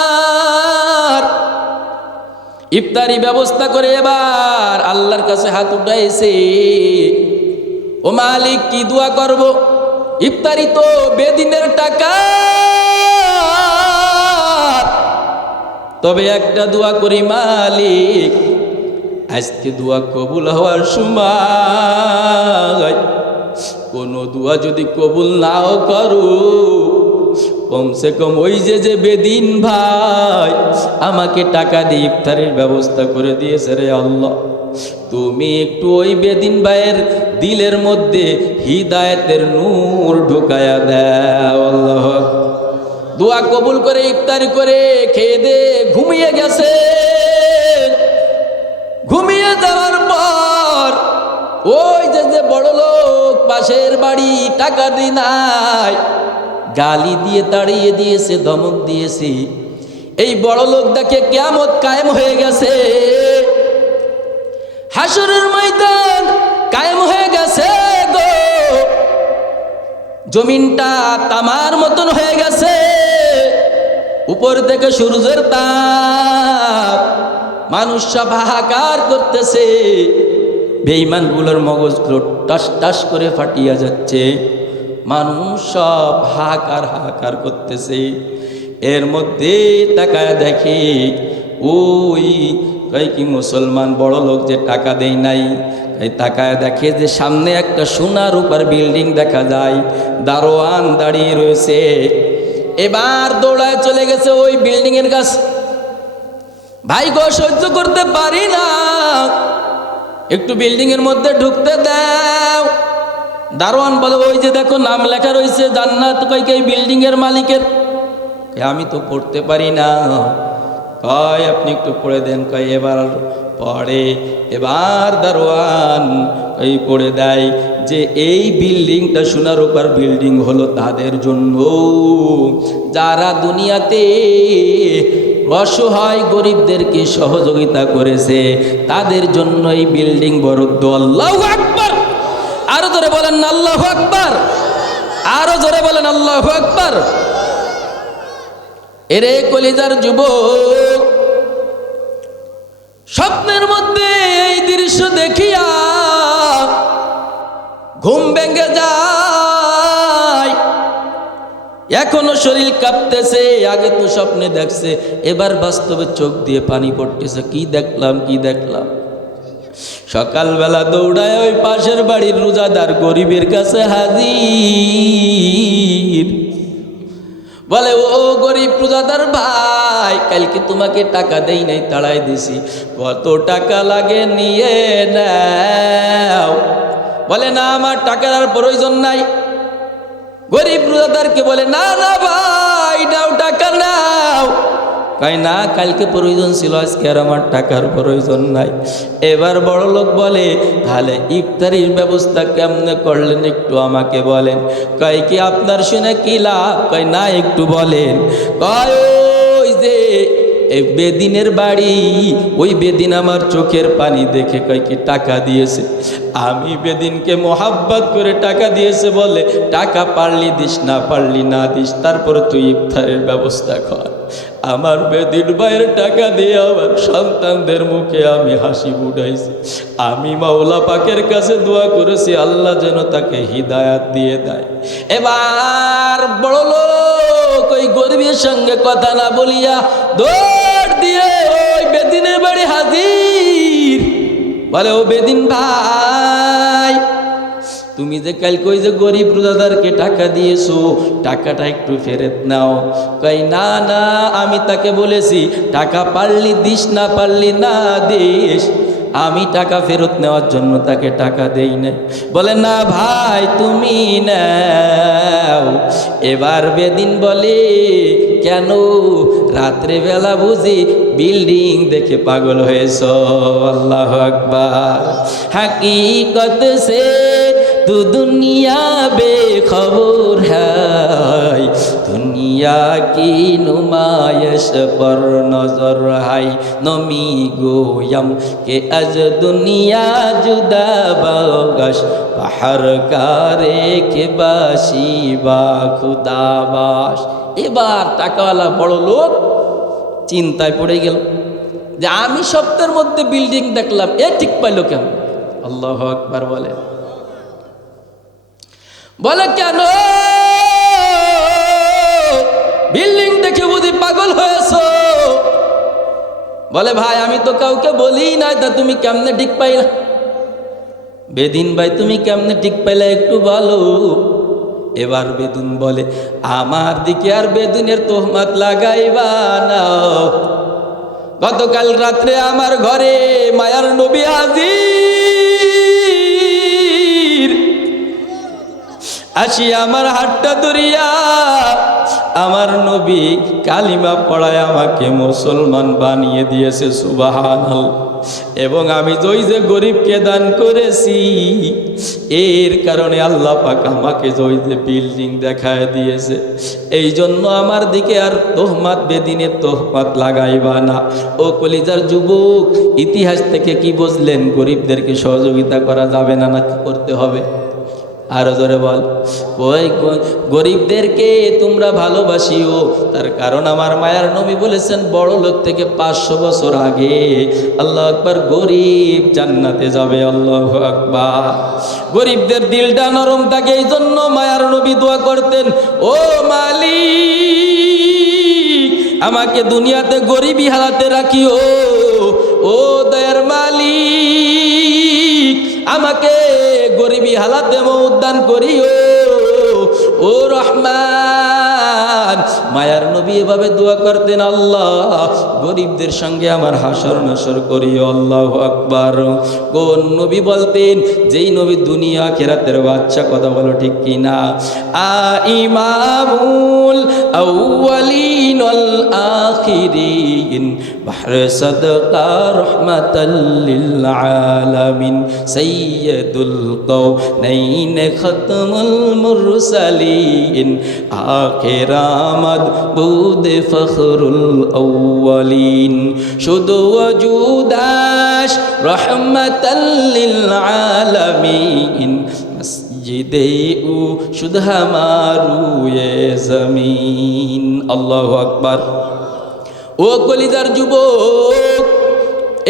ইফতারি ব্যবস্থা করে এবার আল্লাহর কাছে হাত উঠাইছে, ও মালিক কি দোয়া করব? ইফতারি তো বেদিনের টাকা, তবে একটা দোয়া করি মালিক, আজকে দোয়া কবুল হওয়ার সময় কোনো দোয়া যদি কবুল নাও করো, কমসে কম ওই যে বেদিন ভাই আমাকে টাকা দিয়ে ইফতারের ব্যবস্থা করে দিয়েছে রে আল্লাহ, তুমি একটু ওই বেদিন ভাইয়ের দিলের মধ্যে হিদায়েতের নূর ঢুকায়া দাও। আল্লাহ দোয়া কবুল করে ইফতারি করে খেয়ে দে ঘুমিয়ে গেছে। ঘুমিয়ে যাওয়ার পর ওই যে বড় লোক পাশের বাড়ি টাকা দি নাই, গালি দিয়ে তাড়িয়ে দিয়েছে, ধমক দিয়েছে। এই বড় লোক দেখে কিয়ামত কায়েম হয়ে গেছে, হাসরের ময়দান কায়েম হয়ে গেছে গো, জমিনটা তামার মতন হয়ে গেছে, উপর থেকে সূর্যের তাপ, মানুষ সব হাহাকার করতেছে, বেঈমানগুলোর মগজগুলো টাস টাস করে ফাটিয়া যাচ্ছে, মানুষ সব হাহাকার করতেছে। এর মধ্যে তাকায় দেখে ওই কই কি মুসলমান বড় লোক যে টাকা দেয় নাই, এই তাকায় দেখে যে সামনে একটা সোনার উপর বিল্ডিং দেখা যায়, দারোয়ান দাঁড়িয়ে রয়েছে। এবার দৌড়ায় চলে গেছে ওই বিল্ডিং এর কাছে, ভাই গো সহ্য করতে পারি না, একটু বিল্ডিং এর মধ্যে ঢুকতে দাও। দারোয়ান বলে ওই যে দেখো নাম লেখা রয়েছে জান্নাত, কই কি বিল্ডিং এর মালিকের? আমি তো পড়তে পারি না। কয় আপনি একটু পড়ে দেন। কয় এবার পড়ে। এবার দারোয়ান এই পড়ে দেয় যে এই বিল্ডিংটা সোনার উপর বিল্ডিং হলো তাদের জন্য যারা দুনিয়াতে অসহায় গরিবদেরকে সহযোগিতা করেছে, তাদের জন্য এই বিল্ডিং বরাদ্দ। আল্লাহু আকবার। আরো জোরে বলেন না আল্লাহু আকবার, আরো জোরে বলেন আল্লাহু আকবার। এরে কলিজার যুবক, স্বপ্নের মধ্যে এই দৃশ্য দেখিয়া ঘুম ভেঙে যায়, এখনো শরীর কাঁপতেছে। আগে তো স্বপ্নে দেখছে, এবার বাস্তবে চোখ দিয়ে পানি পড়তেছে। কি দেখলাম, কি দেখলাম? সকালবেলা দৌড়ায় ওই পাশের বাড়ির রোজাদার গরিবের কাছে হাজির, বলে ও গরিব রোজাদার ভাই, কালকে তোমাকে টাকা দেই নাই, তাড়াই দিছি, কত টাকা লাগে নিয়ে নাও। বলে না আমার টাকার আর প্রয়োজন নাই। গরিব রোজাদারকে বলে না না ভাই নাও, টাকা নাও। কয় না কালকে প্রয়োজন ছিল, আজকে আর আমার টাকার প্রয়োজন নাই। এবার বড় লোক বলে তাহলে ইফতারির ব্যবস্থা কেমনে করলেন একটু আমাকে বলেন। কয় কি আপনার শুনে কি লাভ? কয় না একটু বলেন। কয় ওই যে বেদিনের বাড়ি। ওই বেদিন আমার চোখের পানি দেখে কয় কি টাকা দিয়েছে। আমি বেদিনকে মোহাব্বত করে টাকা দিয়েছে বলে, টাকা পারলি দিস, না পারলি না দিস, তারপরে তুই ইফতারের ব্যবস্থা কর। আমার বেদিন ভাইয়ের টাকা দিয়ে আমার সন্তানদের মুখে আমি হাসি ফুটাইছি। আমি মাওলা পাকের কাছে দোয়া করেছি, আল্লাহ যেন তাকে হিদায়াত দিয়ে দেয়। এবার বড় লোক ওই গরিবের সঙ্গে কথা না বলিয়া দৌড় দিয়ে ওই বেদিনের বাড়ি হাজির। বলে, ও বেদিন ভাই, তুমি যে কালকে ওই যে গরিব রোজাদারকে টাকা দিয়েছো, টাকাটা একটু ফেরত নাও। কই, না না, আমি তাকে বলেছি টাকা পারলি দিস, না পারলি না দিস। আমি টাকা ফেরত নেওয়ার জন্য তাকে টাকা দেই নাই। বলে, না ভাই, তুমি নাও। এবার বেদিন বলে, কেন? রাত্রে বেলা বুঝি বিল্ডিং দেখে পাগল হয়েছ? আল্লাহু আকবার। হাকিকত সে तू दुनिया बेखबर है, दुनिया की नुमाइश पर नजर है। नमी गोयम के अज दुनिया जुदा बगश बाहर कारे के बाशी बा खुदाबाश। এবার টাকাওয়ালা বড় লোক চিন্তায় পড়ে গেল যে আমি সপ্তাহের মধ্যে বিল্ডিং দেখলাম, এ ঠিক পাইল কেন? আল্লাহু আকবার বলে। বলে, কেন? বিল্ডিং দেখে বুঝি পাগল হয়েছ? বলে, ভাই আমি তো কাউকে বলি নাই, তা তুমি কেমনে ঠিক পাইলা? বেদিন ভাই, তুমি কেমনে ঠিক পাইলা একটু বলো। এবার বেদুন বলে, আমার দিকে আর বেদুনের তোহমত লাগাইবা না। গতকাল রাত্রে আমার ঘরে মায়ার নবী হাজির। আসি আমার হাতটা ধরিয়া আমার নবী কালিমা পড়ায় আমাকে মুসলমান বানিয়ে দিয়েছে, সুবহানাল্লাহ। এবং আমি ওই যে গরিবকে দান করেছি, এর কারণে আল্লাহ পাক আমাকে ওই যে বিল্ডিং দেখায় দিয়েছে। এই জন্য আমার দিকে আর তোহমাত, বেদিনের তোহমাত লাগাইবা না। ও কলিজার যুবক, ইতিহাস থেকে কি বুঝলেন? গরিবদেরকে সহযোগিতা করা যাবে না, নাকি করতে হবে? আরো জোরে বল। ওই গরিবদেরকে তোমরা ভালোবাসিও, তার কারণ আমার মায়ার নবী বলেছেন, বড় লোক থেকে 500 বছর আগে আল্লাহু আকবার গরিব জান্নাতে যাবে। আল্লাহু আকবার। গরিবদের দিলটা নরম থাকে, এই জন্য মায়ার নবী দোয়া করতেন, ও মালিক আমাকে দুনিয়াতে গরিবী হালাতে রাখিও। ও দয়ার মালিক আমাকে গরিবী হালাতে উদ্যান করিও। ও রহমান। মায়ার নবী এভাবে দোয়া করতেন, আল্লাহ গরিবদের সঙ্গে আমার হাসর নাসর করিও। আল্লাহু আকবার। কোন নবী বলতেন? যেই নবী দুনিয়া আখিরাতের বাচ্চা। কথা বলো ঠিক কিনা? ইমামুল আউয়ালিন ওয়াল আখিরিন বাহর সাদকা রাহমাতাল লিল আলামিন সাইয়্যিদুল কাওনাইন খাতমুল মুরসালিন আখির মাদবুদ ফখরুল আউয়ালিন শুধু ওজুদাশ রাহমাতাল লিল আলামিন মসজিদে ও শুধু হামারু এ জমিন। আল্লাহু আকবার। ও কলিজার যুবক,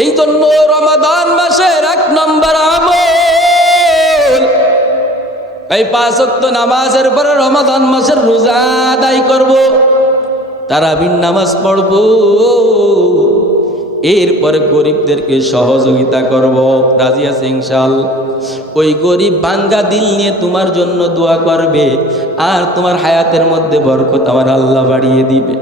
এই জন্য রমাদান মাসের 1 নম্বর আমল, এই 5 ওয়াক্ত নামাজের পরে রমাদান মাসের রোজা আদায় করব, তারাবির নামাজ পড়ব, এরপরে গরিবদেরকে সহযোগিতা করব। রাজি আছে ইনশাআল্লাহ? ওই গরিব ভাঙ্গা দিল নিয়ে তোমার জন্য দোয়া করবে, আর তোমার হায়াতের মধ্যে বরকত আমার আল্লাহ বাড়িয়ে দিবে।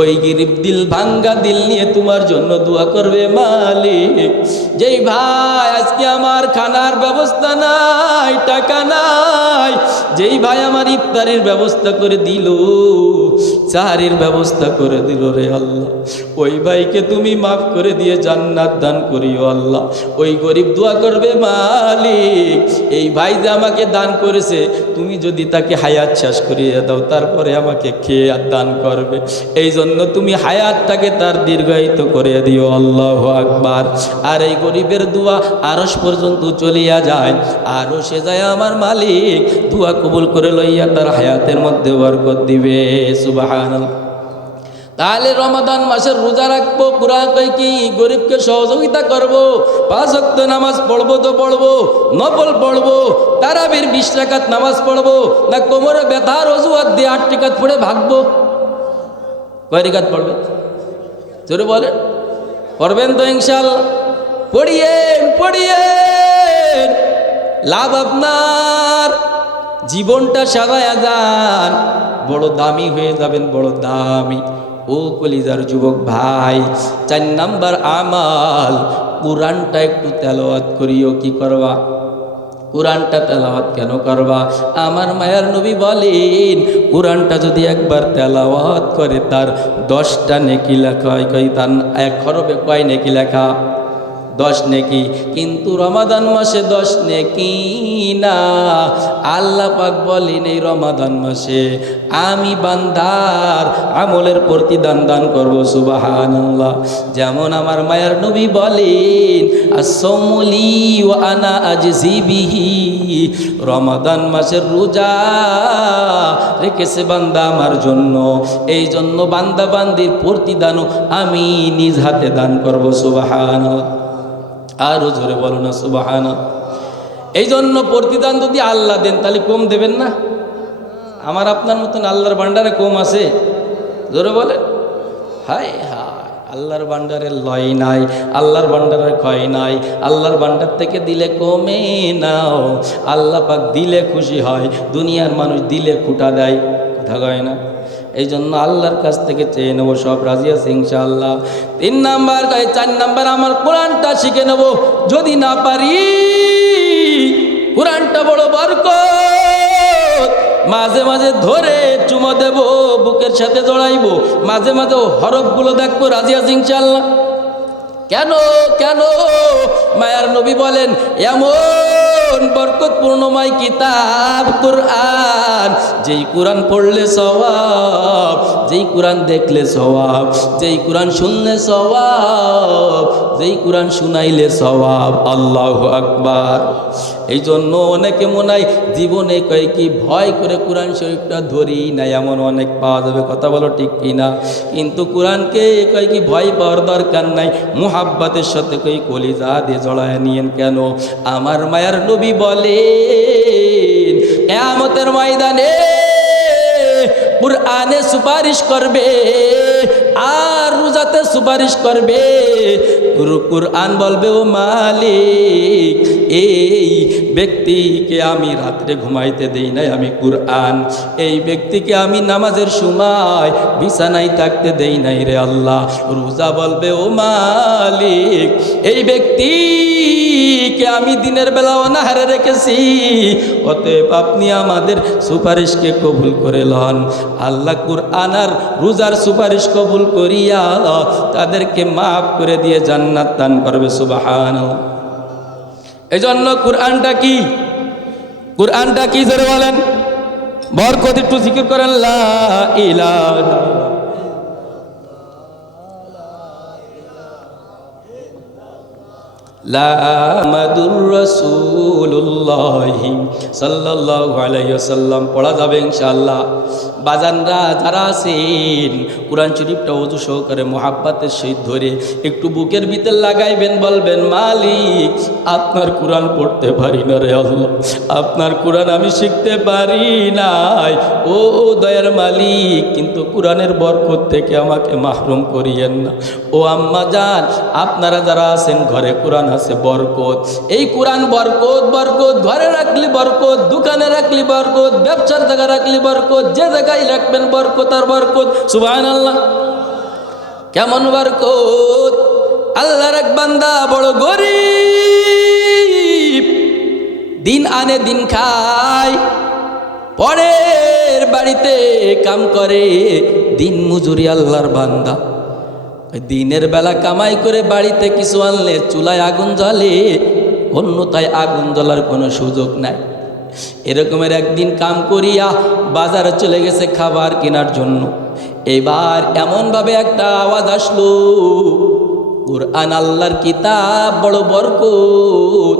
ওই গরিব দিল, ভাঙ্গা দিল নিয়ে তোমার জন্য দোয়া করবে, মালিক যেই ভাই আজকে আমার খানার ব্যবস্থা নাই, টাকা নাই, যেই ভাই আমার ইফতারের ব্যবস্থা করে দিল, চাহারের ব্যবস্থা করে দিল রে আল্লাহ, ওই ভাইকে তুমি মাফ করে করে দিয়ে জান্নাত দান করিও আল্লাহ। ওই গরিব দোয়া করবে, মালিক এই ভাই যে আমাকে দান করেছে, তুমি যদি তাকে হায়াত শেষ করিয়ে দাও তারপরে আমাকে খেয়ে আর দান করবে, এই জন্য তুমি হায়াতটাকে তার দীর্ঘায়িত করে দিও। আল্লাহু আকবার। আর এই গরিবের দোয়া আরশ পর্যন্ত চলিয়া যায়, আরো সে যায় আমার মালিক দোয়া কবুল করে লইয়া তার হায়াতের মধ্যে বরকত দিবে। সুবহানাল্লাহ। তাহলে রমাদান মাসের রোজা রাখবো, পুরা কই কি গরিবকে সহযোগিতা করব, 5 ওয়াক্ত নামাজ পড়বো তো পড়বো, নফল পড়বো, তারাবির 20 রাকাত নামাজ পড়বো, না কোমরে ব্যথার অজুহাত দিয়ে 8 রাকাত পড়ে ভাগবো? কয় রাকাত পড়বে জোরে বলেন? পড়বেন তো ইনশাআল্লাহ? পড়িয়েন, লাভ আপনার। জীবনটা সাজায়া যান, বড় দামি হয়ে যাবেন, বড় দামি। ও কলিজার যুবক ভাই, 4 নাম্বার আমাল, কোরআনটা একটু তেলাওয়াত করিও। কি করবা? কোরআনটা তেলাওয়াত কেন করবা? আমার মায়ার নবী বলেন, কোরআনটা যদি একবার তেলাওয়াত করে তার 10টা নেকি লেখা হয়। কই তার 1 হরফে কয় নেকি লেখা? 10 নেকি। কিন্তু রমাদান মাসে 10 নেকি না, আল্লাহ পাক বলেন এই রমাদান মাসে আমি বান্দার আমলের প্রতিদান দান করব। সুবহানাল্লাহ। যেমন আমার মায়ার নবী বলেন, আসসামুলি ওয়া আনা আজজি বিহি, রমাদান মাসের রোজা রেখেছে বান্দা আমার জন্য, এই জন্য বান্দা বান্দির প্রতিদানও আমি নিজ হাতে দান করব। সুবহানাল্লাহ। আরো জোরে বলো না সুবহানাল্লাহ। এই জন্য প্রতিদান যদি আল্লাহ দেন তাহলে কম দেবেন না? আমার আপনার মতন আল্লাহর ভান্ডারে কম আছে? জোরে বলে। হায় হায়, আল্লাহর ভান্ডারের লয় নাই, আল্লাহর ভান্ডারের ক্ষয় নাই। আল্লাহর ভান্ডার থেকে দিলে কমে নাও, আল্লাহ পাক দিলে খুশি হয়, দুনিয়ার মানুষ দিলে খুঁটা দেয়। কথা কয় না? এই জন্য আল্লাহর কাছ থেকে চেয়ে নেবো, সব রাজি আছে ইনশাআল্লাহ। 3 নাম্বার, 4 নাম্বার আমার কোরআনটা শিখে নেব। যদি না পারি, কোরআনটা বড় বরকত, মাঝে মাঝে ধরে চুমো দেব, বুকের সাথে জড়াইবো, মাঝে মাঝে হরফগুলো দেখবো। রাজি আছে ইনশাআল্লাহ? কেন কেন? মায়ার নবী বলেন, এমন বরকতপূর্ণময় কিতাব কুরআন, যেই কুরআন পড়লে সওয়াব, যেই কুরআন দেখলে সওয়াব, যেই কুরআন শুনলে সওয়াব, যেই কুরআন শুনাইলে সওয়াব। আল্লাহু আকবার। এই জন্য অনেকে মনে হয় জীবনে কয় কি ভয় করে কোরআন শরীফটা ধরি না, এমন অনেক পাওয়া যাবে। কথা বলো ঠিক কিনা? কিন্তু কোরআনকে কয় কি ভয় পাওয়ার দরকার নাই, মুহাব্বতের সাথে কই কলিজা দিয়ে জড়ায় নিয়েন। কেন? আমার মায়ার নবী বলেন, কিয়ামতের ময়দানে কুরআনে সুপারিশ করবে আর রোজাতে সুপারিশ করবে। কুরআন বলবে, ও মালিক, এই ব্যক্তিকে আমি রাত্রে ঘুমাইতে দেই নাই, আমি কুরআন। এই ব্যক্তিকে আমি নামাজের সময় বিছানায় থাকতে দেই নাই রে আল্লাহ। রোজা বলবে, ও মালিক, এই ব্যক্তিকে আমি দিনের বেলা অনাহারে রেখেছি, অতএব আপনি আমাদের সুপারিশকে কবুল করে লন। আল্লাহ কুরআন আর রোজার সুপারিশ কবুল করিয়া তাদেরকে মাফ করে দিয়ে জান্নাত দান করবে। সুবহানাল্লাহ। এই জন্য কুরআনটা কি? কুরআনটা কি জোরে বলেন? বরকত একটু জিকির করেন, লা ইলাহা মুহাম্মাদুর রাসূলুল্লাহ সাল্লাল্লাহু আলাইহি ওয়াসাল্লাম পড়া যাবে ইনশাআল্লাহ। বাজানরা যারা আছেন, কোরআন শরীফটা ওযু সহকারে মুহাব্বতের সহিত ধরে একটু বুকের ভিতর লাগাইবেন, বলবেন, মালিক, আপনার কোরআন পড়তে পারি না রে আল্লাহ, আপনার কোরআন আমি শিখতে পারি নাই। ও দয়ার মালিক, কিন্তু কোরআনের বরকত থেকে আমাকে মাহরুম করিয়েন না। ও আম্মা জান, আপনারা যারা আছেন ঘরে কোরআন আছে, বরকত। এই কোরআন বরকত, বরকত ঘরে রাখলি বরকত, দোকানে রাখলি বরকত, ব্যবসার জায়গা রাখলি বরকত, যে জায়গায় রাখবেন বরকত আর বরকত। সুবহানাল্লাহ। কেমন বরকত! আল্লাহর এক বান্দা বড় গরিব, দিন আনে দিন খায়, পরের বাড়িতে কাম করে, দিন মজুরি। আল্লাহর বান্দা ওই দিনের বেলা কামাই করে বাড়িতে কিছু আনলে চুলায় আগুন জ্বলে, অন্যথায় আগুন জ্বলার কোনো সুযোগ নাই। এরকমের একদিন কাম করিয়া বাজারে চলে গেছে খাবার কেনার জন্য। এবার এমনভাবে একটা আওয়াজ আসলো, কুরআন আল্লাহর কিতাব বড় বরকত,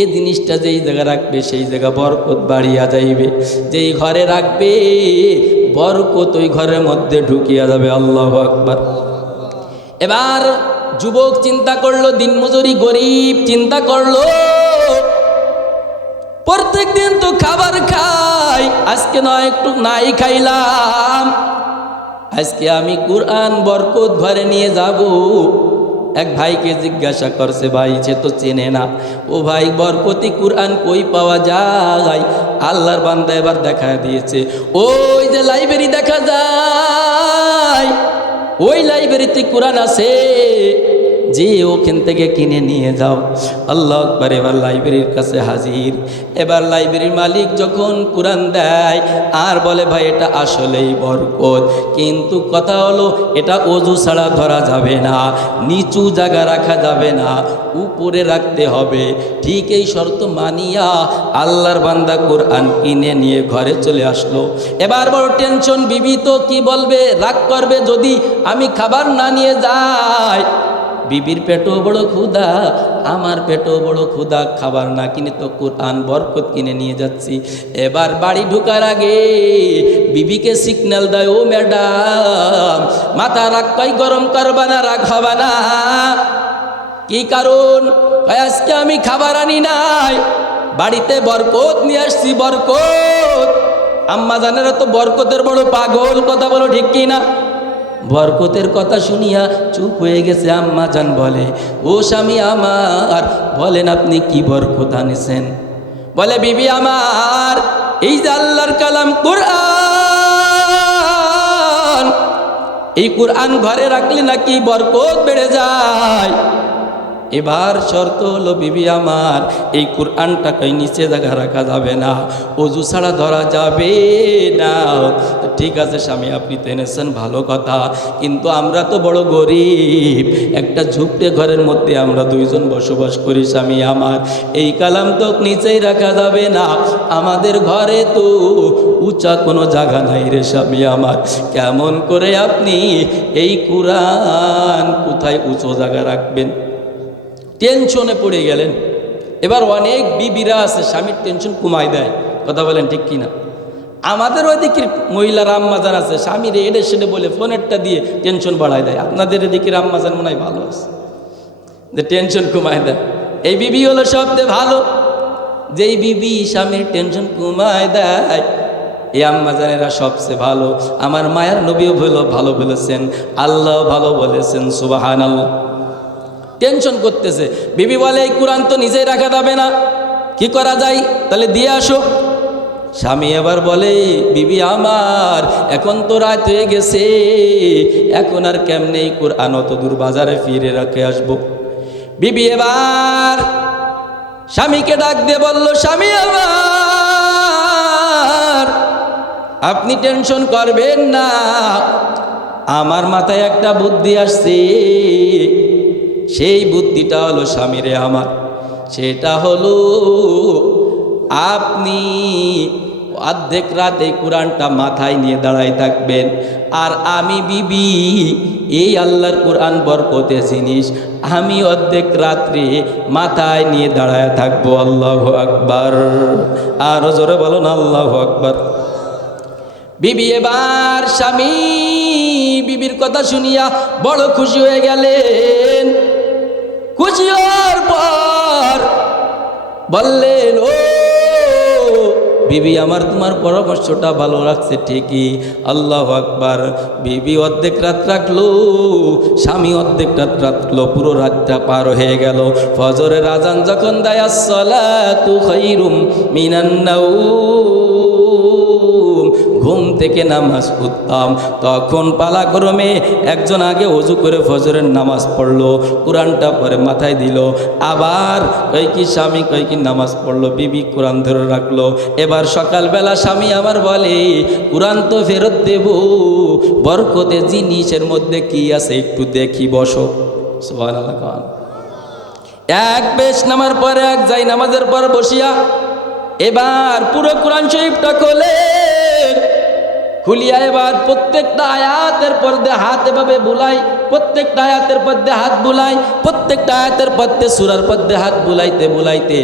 এই জিনিসটা যেই জায়গা রাখবে সেই জায়গা বরকত বাড়িয়া যাইবে, যেই ঘরে রাখবে বরকত ওই ঘরের মধ্যে ঢুকিয়া যাবে। আল্লাহু আকবার। এবার যুবক চিন্তা করলো, দিনমজুরি গরিব চিন্তা করলো, প্রত্যেক দিন তো খাবার খাই, আজকে নয় একটু নাই খাইলাম, আজকে আমি কুরআন বরকত ঘরে নিয়ে যাব। এক ভাইকে জিজ্ঞাসা করছে, ভাই সে তো চেনে না, ও ভাই বরকতি কুরআন কই পাওয়া যায়? আল্লাহর বান্দা এবার দেখা দিয়েছে, ওই যে লাইব্রেরি দেখা যায়, ওই লাইব্রেরিতে কুরআন আছে, যে ওখান থেকে কিনে নিয়ে যাও। আল্লাহু আকবার। এবার লাইব্রেরির কাছে হাজির। এবার লাইব্রেরির মালিক যখন কুরআন দেয় আর বলে, ভাই এটা আসলেই বরকত, কিন্তু কথা হলো এটা ওযু ছাড়া ধরা যাবে না, নিচু জায়গা রাখা যাবে না, উপরে রাখতে হবে। ঠিক এই শর্ত মানিয়া আল্লাহর বান্দা কুরআন কিনে নিয়ে ঘরে চলে আসলো। এবার বড় টেনশন, বিবি তো কি বলবে, রাগ করবে যদি আমি খাবার না নিয়ে যাই। বিবির পেটও বড় ক্ষুধা, আমার পেটও বড় ক্ষুধা, খাবার না কিনে তো কুরআন বরকত কিনে নিয়ে যাচ্ছি। এবার বাড়ি ঢোকার আগে বিবিকে সিগন্যাল দেয়, ও ম্যাডাম মাথা রাগ কই গরম করবা না, রাগ হবে না। কি কারণ? আজকে আমি খাবার আনি নাই, বাড়িতে বরকত নিয়ে আসছি, বরকত। আম্মা জানেরা তো বরকতের বড় পাগল, কথা বলো ঠিক কি না? বরকতের কথা শুনিয়া চুপ হয়ে গেছে। আম্মা জান বলে, ও স্বামী আমার, বলেন আপনি কি বরকত আনেছেন? বলে, বিবি আমার এই যে আল্লাহর কালাম কুরআন, এই কুরআন ঘরে রাখলে নাকি বরকত বেড়ে যায়। এবার শর্ত হলো, বিবি আমার এই কুরআনটাকে নিচে জায়গা রাখা যাবে না, ওযু ছাড়া ধরা যাবে না। ঠিক আছে স্বামী, আপনি তো এনেছেন ভালো কথা, কিন্তু আমরা তো বড় গরিব, একটা ঝুপড়ে ঘরের মধ্যে আমরা দুইজন বসবাস করি। স্বামী আমার এই কালাম তো নিচেই রাখা যাবে না, আমাদের ঘরে তো উঁচা কোনো জায়গা নাই রে স্বামী আমার, কেমন করে আপনি এই কুরআন কোথায় উঁচু জায়গা রাখবেন? টেনশনে পড়ে গেলেন। এবার অনেক বিবিরা আছে স্বামীর টেনশন কমায় দেয়, কথা বলেন ঠিক কিনা? আমাদের ওইদিকের মহিলার আম্মাজান আছে, স্বামীর এডে সেডে বলে ফোনেরটা দিয়ে টেনশন বাড়ায় দেয়। আপনাদের এদিকের আম্মাজান মনে হয় ভালো আছে, যে টেনশন কমায় দেয়। এই বিবি হলো সবচেয়ে ভালো, যেই বিবি স্বামীর টেনশন কমায় দেয়, এই আম্মাজানেরা সবচেয়ে ভালো। আমার মায়ার নবীও ভালো বলেছেন, আল্লাহ ভালো বলেছেন, সুবহানাল্লাহ। টেনশন করতেছে, বিবি বলে এই কুরআন তো নিজেই রাখা যাবে না, কি করা যায়? তাহলে দিয়ে আসো। স্বামী এবার বলে, বিবি আমার এখন তো রাত হয়ে গেছে, এখন আর কেমনে এই কুরআন অত দূর বাজারে ফিরে রেখে আসবো? বিবি এবার স্বামীকে ডাক দিয়ে বলল, স্বামী আমার আপনি টেনশন করবেন না, আমার মাথায় একটা বুদ্ধি আসছে। সেই বুদ্ধিটা হলো স্বামীরে আমার, সেটা হলো আপনি অর্ধেক রাতে কুরআনটা মাথায় নিয়ে দাঁড়ায় থাকবেন, আর আমি বিবি এই আল্লাহর কুরআন বরকতে জিনিস, আমি অর্ধেক রাত্রে মাথায় নিয়ে দাঁড়ায় থাকবো। আল্লাহু আকবার। আরো জোরে বলুন আল্লাহু আকবার। বিবি এবার স্বামী বিবির কথা শুনিয়া বড় খুশি হয়ে গেলেন। খুশি হওয়ার পর বললেন, ও বিবি আমার তোমার পরামর্শটা ভালো রাখছে ঠিকই, আল্লাহু আকবার। বিবি অর্ধেক রাত রাখলো, স্বামী অর্ধেক রাত রাখলো, পুরো রাতটা পার হয়ে গেল। ফজরের আজান যখন দেয়, আসসালাতু খায়রুম মিনান নাওম, ঘুম থেকে নামাজ উত্তম। তখন পালাক্রমে একজন আগে ওযু করে ফজরের নামাজ পড়লো, কোরআনটা পরে মাথায় দিল, আবার কই কি স্বামী কই কি নামাজ পড়লো, বিবি কোরআন ধরে রাখলো। এবার সকালবেলা স্বামী আমার বলে কোরআন তো ফেরত দেব, বরকতে জিনিসের মধ্যে কি আছে একটু দেখি, বসো। সুবহানাল্লাহ। এক পেশ নামার পরে এক যাই নামাজের পর বসিয়া এবার পুরো কোরআন শরীফটা খুলিয়া এবার প্রত্যেকটা আয়াতের পর্দে হাত এভাবে বুলাই, প্রত্যেকটা আয়াতের পর্দে হাত বুলাই, প্রত্যেকটা আয়াতের পর্দে সূরার পর্দে হাত বুলাইতে বুলাইতে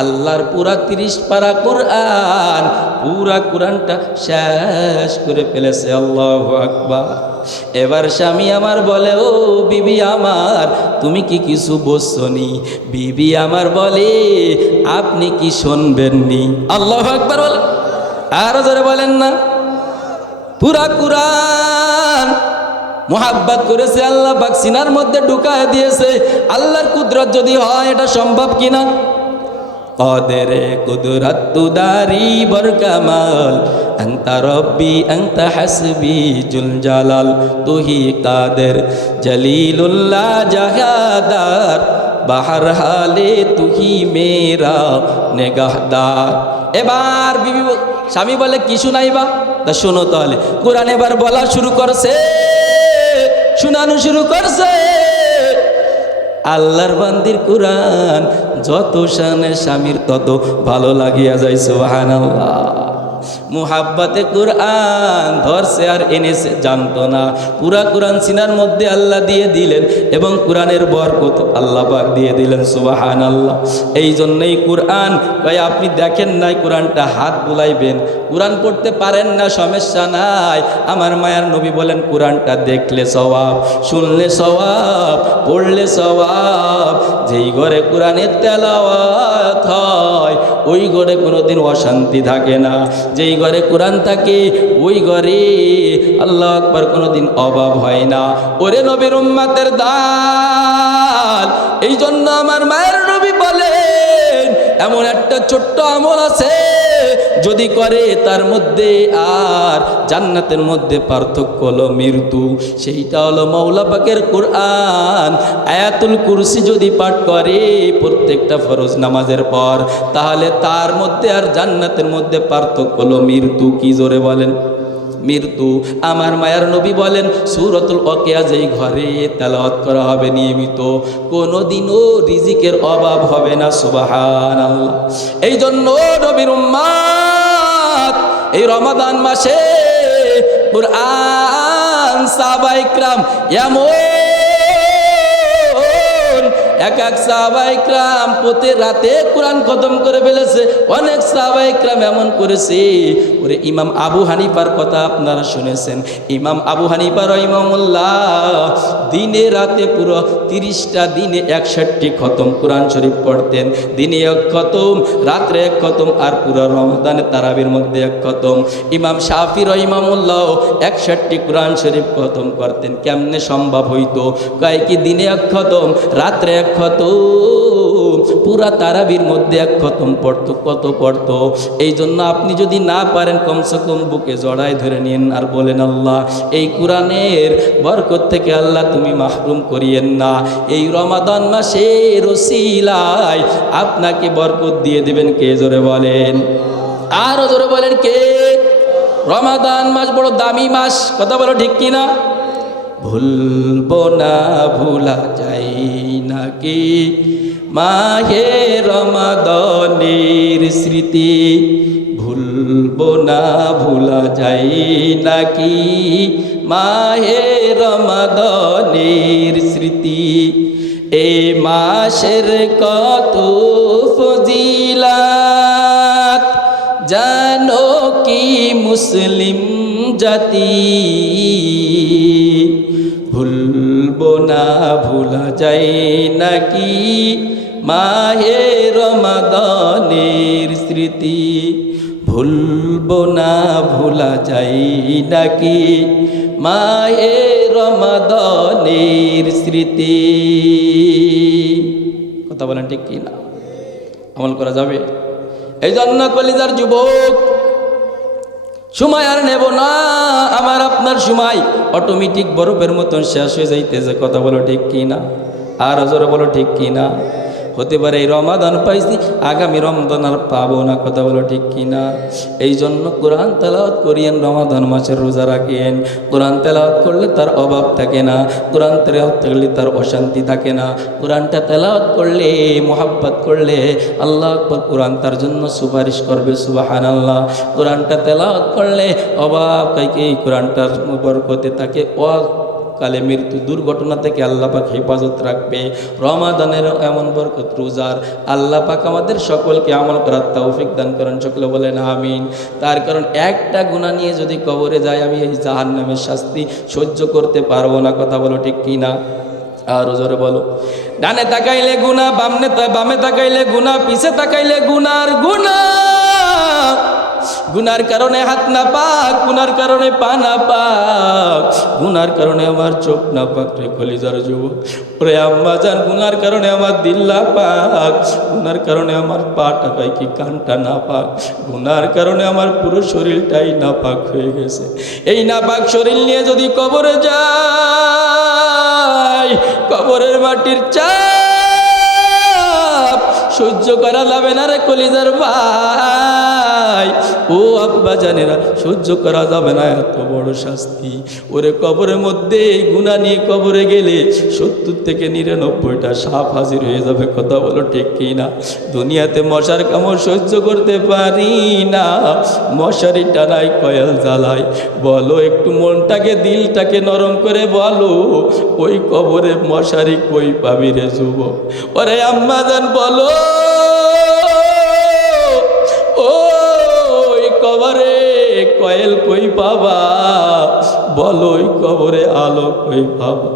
আল্লাহর পুরা 30 পারা কোরআন, পুরা কোরআনটা শেষ করে ফেলেছে। আল্লাহু আকবার। এবার স্বামী আমার বলে ও বিবি আমার, তুমি কি কিছু বুঝছনি? বিবি আমার বলে আপনি কি শুনবেননি? আল্লাহু আকবার বলে, আরো জোরে বলেন না। পুরা কুরআন মোহাব্বত করেছে আল্লাহ পাক, সিনার মধ্যে ঢুকায় দিয়েছে। আল্লাহর কুদরত যদি হয় এটা সম্ভব কিনা? কাদেরে কুদরত তুদারি বরকামাল, আনতা রব্বি আনতা হাসবি জুল জালাল, তুহি কাদের জলিলুল্লাহ জাহাদার, বাহার হালে তুহি মেরা নেগাহদার। এবার বিবি স্বামী বলে কি শুনাইবা? তা শোনো তাহলে। কোরআন এবার বলা শুরু করছে, শোনানো শুরু করছে। আল্লাহর বান্দির কোরআন যত শানে স্বামীর তত ভালো লাগিয়া যায়। সুবহানাল্লাহ। মুহাব্বতে কোরআন ধরছে আর এনেছে জানতো না। পুরা কোরআন সিনার মধ্যে আল্লাহ দিয়ে দিলেন এবং কোরআনের বরকত আল্লাহ পাক দিয়ে দিলেন। সুবহানাল্লাহ। এই জন্যই কোরআন ভাই আপনি দেখেন নাই কোরআনটা হাত বুলাইবেন, কোরআন পড়তে পারেন না সমস্যা নাই। আমার মায়ার নবী বলেন কোরআনটা দেখলে সওয়াব, শুনলে সওয়াব, পড়লে সওয়াব। যেই ঘরে কোরআনের তেলাওয়াত হয় ওই ঘরে কোনোদিন অশান্তি থাকে না। যেই ঘরে কোরআন থাকে ওই ঘরে আল্লাহু আকবার কোনোদিন অভাব হয় না। ওরে নবীর উম্মতের দাল, এই জন্য আমার মায়ের নবী বলেন এমন একটা ছোট্ট আমল আছে যদি করে তার মধ্যে আর জান্নাতের মধ্যে পার্থক্য হলো মৃত্যু। সেইটা হলো মাওলা পাকের কোরআন। আয়াতুল কুরসি যদি পাঠ করে প্রত্যেকটা ফরজ নামাজের পর, তাহলে তার মধ্যে আর জান্নাতের মধ্যে পার্থক্য হলো মৃত্যু। কি জোরে বলেন? মৃত্যু। আমার মায়ার নবী বলেন সূরাতুল ওয়াকিয়া যেই ঘরে তেলাওয়াত করা হবে নিয়মিত, কোনোদিনও রিজিকের অভাব হবে না। সুবহানাল্লাহ। এই জন্য নবীর উম্মত এই রমাদান মাসে কুরআন সাহাবায়ে কিরাম এমন এক সাহাবায়ে কিরাম প্রতি রাতে কোরআন খতম করে ফেলেছে। অনেক সাহাবায়ে কিরাম এমন করেছে। ওরে ইমাম আবু হানিফার কথা আপনারা শুনেছেন। ইমাম আবু হানিফা রাহিমাহুল্লাহ দিনে রাতে পুরো 30টা দিনে 61টি খতম কোরআন শরীফ পড়তেন। দিনে এক খতম, রাত্রে এক খতম, আর পুরো রমজানে তারাবির মধ্যে এক খতম। ইমাম শাফি রাহিমাহুল্লাহ 61টি কোরআন শরীফ খতম করতেন। কেমনে সম্ভব হইতো? কয় কি দিনে এক খতম, রাত্রে এক খতম, পুরা তারাবির মধ্যে এক খতম পড়তো। কত পড়তো? এই জন্য আপনি যদি না পারেন কমসে কম বুকে জড়ায় ধরে নিন আর বলেন আল্লাহ এই কোরআনের বরকত থেকে আল্লাহ তুমি মাহরুম করিয়েন না। এই রমাদান মাসের ওসিলায় আপনাকে বরকত দিয়ে দিবেন। কে জোরে বলেন? আরো জোরে বলেন কে? রমাদান মাস বড় দামি মাস। কথা বলো ঠিক কিনা? ভুলবো না ভুলা যাই নাকি মাহে রমাদানের স্মৃতি, ভুলবো না ভুলা যাই নাকি মাহে রমাদানের স্মৃতি। এ মাসের কত ফজিলাত জানো কি মুসলিম জাতি, ভুলবো না ভুলা যায় নাকি মাহে রমাদানের স্মৃতি, ভুলবো না ভুলা যায় নাকি মাহে রমাদানের স্মৃতি। কথা বলেন ঠিক কি না? আমল করা যাবে? এই জন্য কলিজার যুবক সময় আর নেব না, আমার আপনার সময় অটোমেটিক বরফের মতন শেষ হয়ে যাইতেছে। কথা বলো ঠিক কি না? আর জোরে বলো ঠিক কি না? হতে পারে এই রমাদান পাইছি, আগামী রমজান আর পাবো না। কথা বলো ঠিক কি না? এই জন্য কোরআন তেলাওয়াত করিয়েন, রমাদান মাসের রোজা রাখেন। কোরআন তেলাওয়াত করলে তার অভাব থাকে না, কোরআন তেলাওয়াত করলে তার অশান্তি থাকে না। কোরআনটা তেলাওয়াত করলে, মোহাব্বত করলে আল্লাহ আকবার, কোরআন তার জন্য সুপারিশ করবে। সুবহানাল্লাহ। কোরআনটা তেলাওয়াত করলে অভাব কাইকে এই কোরআনটার বরকতে তাকে কালে মৃত্যু দুর্ঘটনা থেকে আল্লাহ পাক হেফাজত রাখবে। রমাদানের এমন বরকত রোজার, আল্লাহ পাক আমাদের সকলকে আমল করার তৌফিক দান করেন। সকলে বলেন আমিন। তার কারণ একটা গুনাহ নিয়ে যদি কবরে যায়, আমি এই জাহান্নামের শাস্তি সহ্য করতে পারবো না। কথা বলো ঠিক কি না? আর জোরে বলো। ডানে তাকাইলে গুনাহ, বামে তাকাইলে গুনাহ, পিছে তাকাইলে গুনার গুনাহ। গুনার কারণে হাত না পাক, গুনার কারণে পা না পাক, গুনার কারণে আমার চোখ না পাক। রে কলিজার যুবক, ওরে আম্মা জান, গুনার কারণে আমার দিল না পাক, গুনার কারণে আমার পাটা পাই কি কানটা না পাক, গুনার কারণে আমার পুরো শরীরটাই না পাক হয়ে গেছে। এই না পাক শরীর নিয়ে যদি কবরে যায়, কবরের মাটির চাপ সহ্য করা যাবে না রে কলিজার ভাই, ও আব্বা জানেরা, সহ্য করা যাবে না এত বড় শাস্তি। ওরে কবরের মধ্যে গুনাহ নিয়ে কবরে গেলে 70 থেকে 99টা সাপ হাজির হয়ে যাবে। কথা বলো ঠিক কি না? দুনিয়াতে মশার কামড় সহ্য করতে পারি না, মশারি টানাই কয়েল জ্বালাই। বলো একটু মনটাকে, দিলটাকে নরম করে বলো, ওই কবরে মশারি কই পাবি রে যুবক? ওরে আম্মা জান বলো, কবরে কয়েল কই পাবা? বলো ওই কবরে আলো কই পাবা?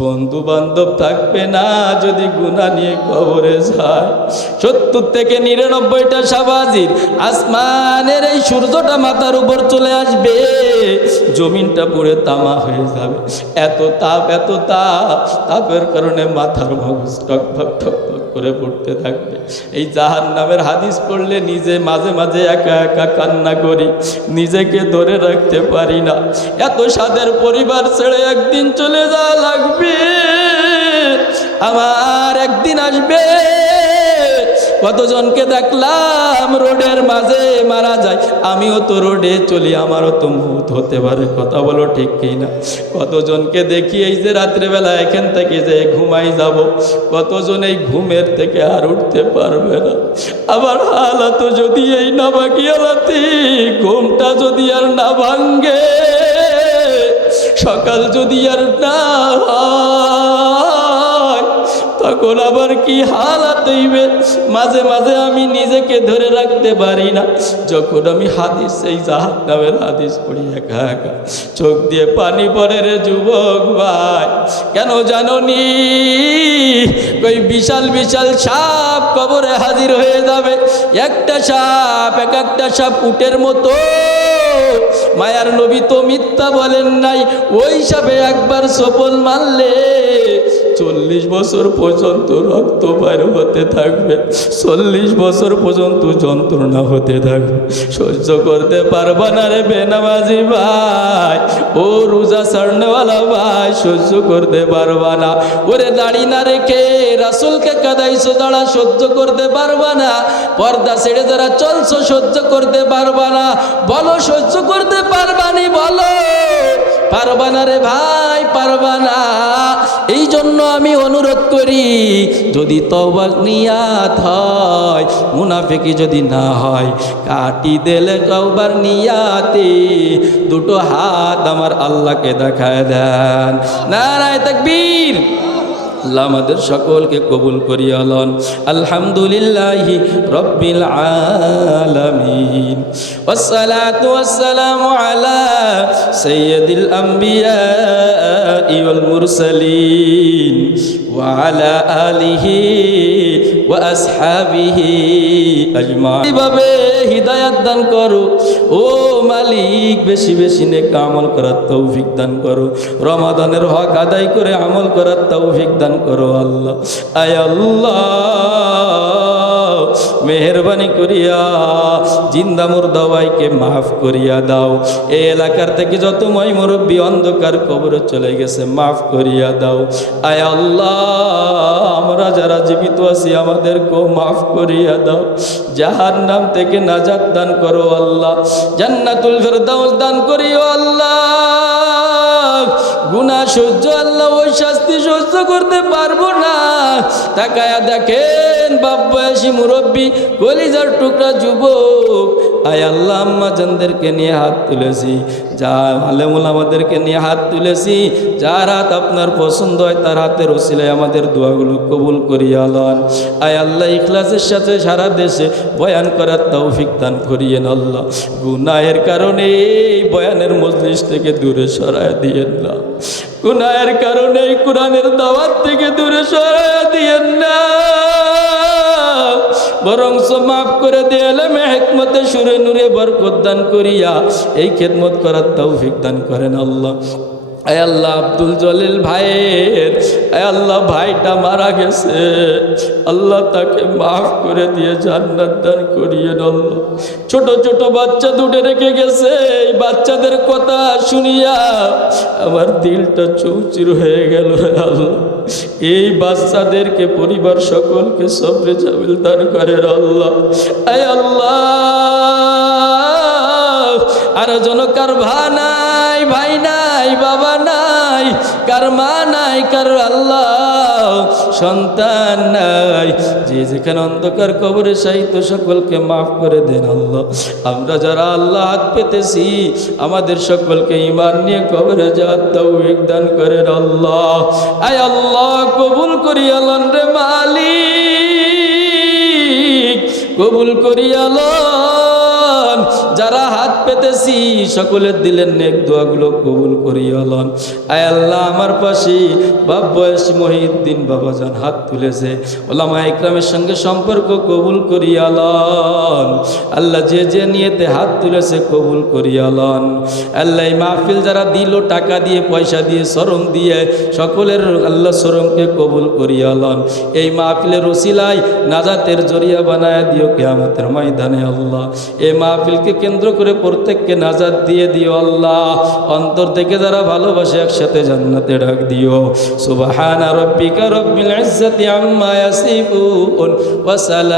বন্ধু বান্ধব থাকবে না যদি গুনাহ নিয়ে কবরে যায়। 70 থেকে 99টা সাবাজির, আসমানের এই সূর্যটা মাথার উপর চলে আসবে, জমিনটা পুরো তামা হয়ে যাবে। এত তাপ, এত তাপ, তাপের কারণে মাথার মগজ টকটক টকটক করে পড়তে থাকবে। এই জাহান্নামের হাদিস পড়লে নিজে মাঝে মাঝে একা একা কান্না করি, নিজেকে ধরে রাখতে পারি না। এত সাদের পরিবার ছেড়ে একদিন চলে যাওয়া লাগবে, আমার একদিন আসবে। কতজনকে দেখলাম রোডের মাঝে মারা যায়, আমিও তো রোডে চলি, আমারও তো মৌত হতে পারে। কথা বলো ঠিক কি না? কতজনকে দেখি এই যে রাত্রেবেলা এখান থেকে যে ঘুমাই যাব, কতজন এই ঘুমের থেকে আর উঠতে পারবে না। আবার হালাত যদি এই না বাকি হালাতি, ঘুমটা যদি আর না ভাঙ্গে, সকাল যদি আর না হয়, তখন আবার কি হালাত হইবে। মাঝে মাঝে আমি নিজেকে ধরে রাখতে পারি না। যখন আমি হাদিস, এই জাহান্নামের হাদিস পড়ি, একা একা চোখ দিয়ে পানি পড়ে রে যুবক ভাই। কেন জানোনি? ওই বিশাল বিশাল সাপ কবরে হাজির হয়ে যাবে। একটা সাপ, এক একটা সাপ উটের মতো। মায়ার নবী তো মিথ্যা বলেন নাই। ওই সাপে একবার সফল মারলে 40 বছর পর্যন্ত রক্ত বাইর হতে থাকবে, 40 বছর পর্যন্ত যন্ত্রণা হতে থাকবে। সহ্য করতে পারবা না রে বেনামাজি ভাই, ও রোজা ছাড়নেওয়ালা ভাই, সহ্য করতে পারবা না। ওরে দাড়ি না রেখে রাসূলকে কাদাইছো যারা, সহ্য করতে পারবা না। পর্দা ছেড়ে যারা চলছো, সহ্য করতে পারবা না। বলো সহ্য করতে পারবা নি? বলো পারবা না রে ভাই, পারবা না। এই জন্য আমি অনুরোধ করি, যদি তওবা নিয়াত হয়, মুনাফিকি যদি না হয়, কাটি দিলে তওবার নিয়াতে দুটো হাত আমার আল্লাহকে দেখায় দেন। নারায়ে তাকবীর। আল্লাহ আমাদের সকলকে কবুল করিয়া লন। আলহামদুলিল্লাহি রাব্বিল আলামিন, ওয়াসসালাতু ওয়াসসালামু আলা সাইয়্যিদিল আম্বিয়া ওয়াল মুরসালিন ওয়া আলা আলিহি ওয়া আসহাবিহি আজমাইন। এভাবে হিদায়াত দান করো ও মালিক, বেশি বেশি নেক আমল করার তৌফিক দান করো। রমাদানের হক আদায় করে আমল করার তৌফিক দান করো আল্লাহ। আয় আল্লাহ, মেহেরবানি করিয়া জিন্দা মুর্দা ভাইকে মাফ করিয়া দাও। এই এলাকার থেকে যত মই মুরব্বী অন্ধকার কবরে চলে গেছে মাফ করিয়া দাও। আয় আল্লাহ, আমরা যারা জীবিত আছি আমাদেরকেও মাফ করিয়া দাও। জাহান্নাম থেকে নাজাত দান করো আল্লাহ, জান্নাতুল ফেরদাউস দান করিও আল্লাহ। গুনাহ সহ্য আল্লাহ ওই শাস্তি সহ্য করতে পারবো না। তাকায়া দেখেন বাপ বয়সী মুরব্বী কলিজার টুকরা যুবক, আয় আল্লাহ আম্মা জানদেরকে নিয়ে হাত তুলেছি, যা আলেমুল আমাদেরকে নিয়ে হাত তুলেছি, যার হাত আপনার পছন্দ হয় তার হাতের ওসিলায় আমাদের দোয়াগুলো কবুল করিয়া লন। আয় আল্লাহ ইখলাসের সাথে সারা দেশে বয়ান করার তৌফিক দান করিয়েন আল্লাহ। গুনাহের কারণে এই বয়ানের মজলিস থেকে দূরে সরায় দিয়েন না, গুনাহের কারণে এই কোরআনের দাওয়াত থেকে দূরে সরায় দিয়েন না, বরং মাফ করে দিয়ে এলেমে হিকমতে সুরে নূরে বরকত দান করিয়া এই খেদমত করার তৌফিক দান করেন আল্লাহ। আয় আল্লাহ আব্দুল জলিল ভাইয়ের, আয় আল্লাহ ভাইটা মারা গেছে, আল্লাহ তাকে মাফ করে দিয়ে জান্নাত দান করিয়েন আল্লাহ। ছোট ছোট বাচ্চা দুটো রেখে গেছে, এই বাচ্চাদের কথা শুনিয়া আমার দিলটা চৌচির হয়ে গেল আল্লাহ। এই বাচ্চাদেরকে পরিবার সকলকে সবরে জামিল দান করেন আল্লাহ। আয় আল্লাহ আর যেন কার ভাই নাই বাবা নাই, কার মা নাই, কার আল্লাহ সন্তান নাই, যে যেখানে অন্ধকার কবরে সাহিত্য সকলকে মাফ করে দেন আল্লাহ। আমরা যারা আল্লাহ হাত পেতেছি আমাদের সকলকে ঈমান নিয়ে কবরে যাওয়ার তৌফিক দান করেন আল্লাহ। আয় আল্লাহ কবুল করিয়া লন রে মালিক, কবুল করিয়া লন। যারা হাত পেতেছি সকলের দিলেন নেক দোয়াগুলো কবুল করিয়া লন। আয় আল্লাহ আমার পাশে বাপ বয়সী মহিউদ্দিন বাবাজান হাত তুলেছে, ওলামা ইকরামের সঙ্গে সম্পর্ক কবুল করিয়া লন আল্লাহ। যে যে নিয়েতে হাত তুলেছে কবুল করিয়া লন আল্লাহ। এই মাহফিল যারা দিল টাকা দিয়ে পয়সা দিয়ে শ্রম দিয়ে সকলের আল্লাহ শ্রমকে কবুল করিয়া লন। এই মাহফিলের ওসিলায় নাজাতের জরিয়া বানায় দিও কিয়ামতের ময়দানে আল্লাহ। এই মাহফিলকে কেন্দ্র করে প্রত্যেককে নাজাত দিয়ে দিও আল্লাহ। অন্তর থেকে যারা ভালোবাসে একসাথে জান্নাতে ডাক দিও। সুবহানা রাব্বিকা রাব্বিল ইজ্জাতি আম্মা ইয়াসিফুন ওয়া সালাম।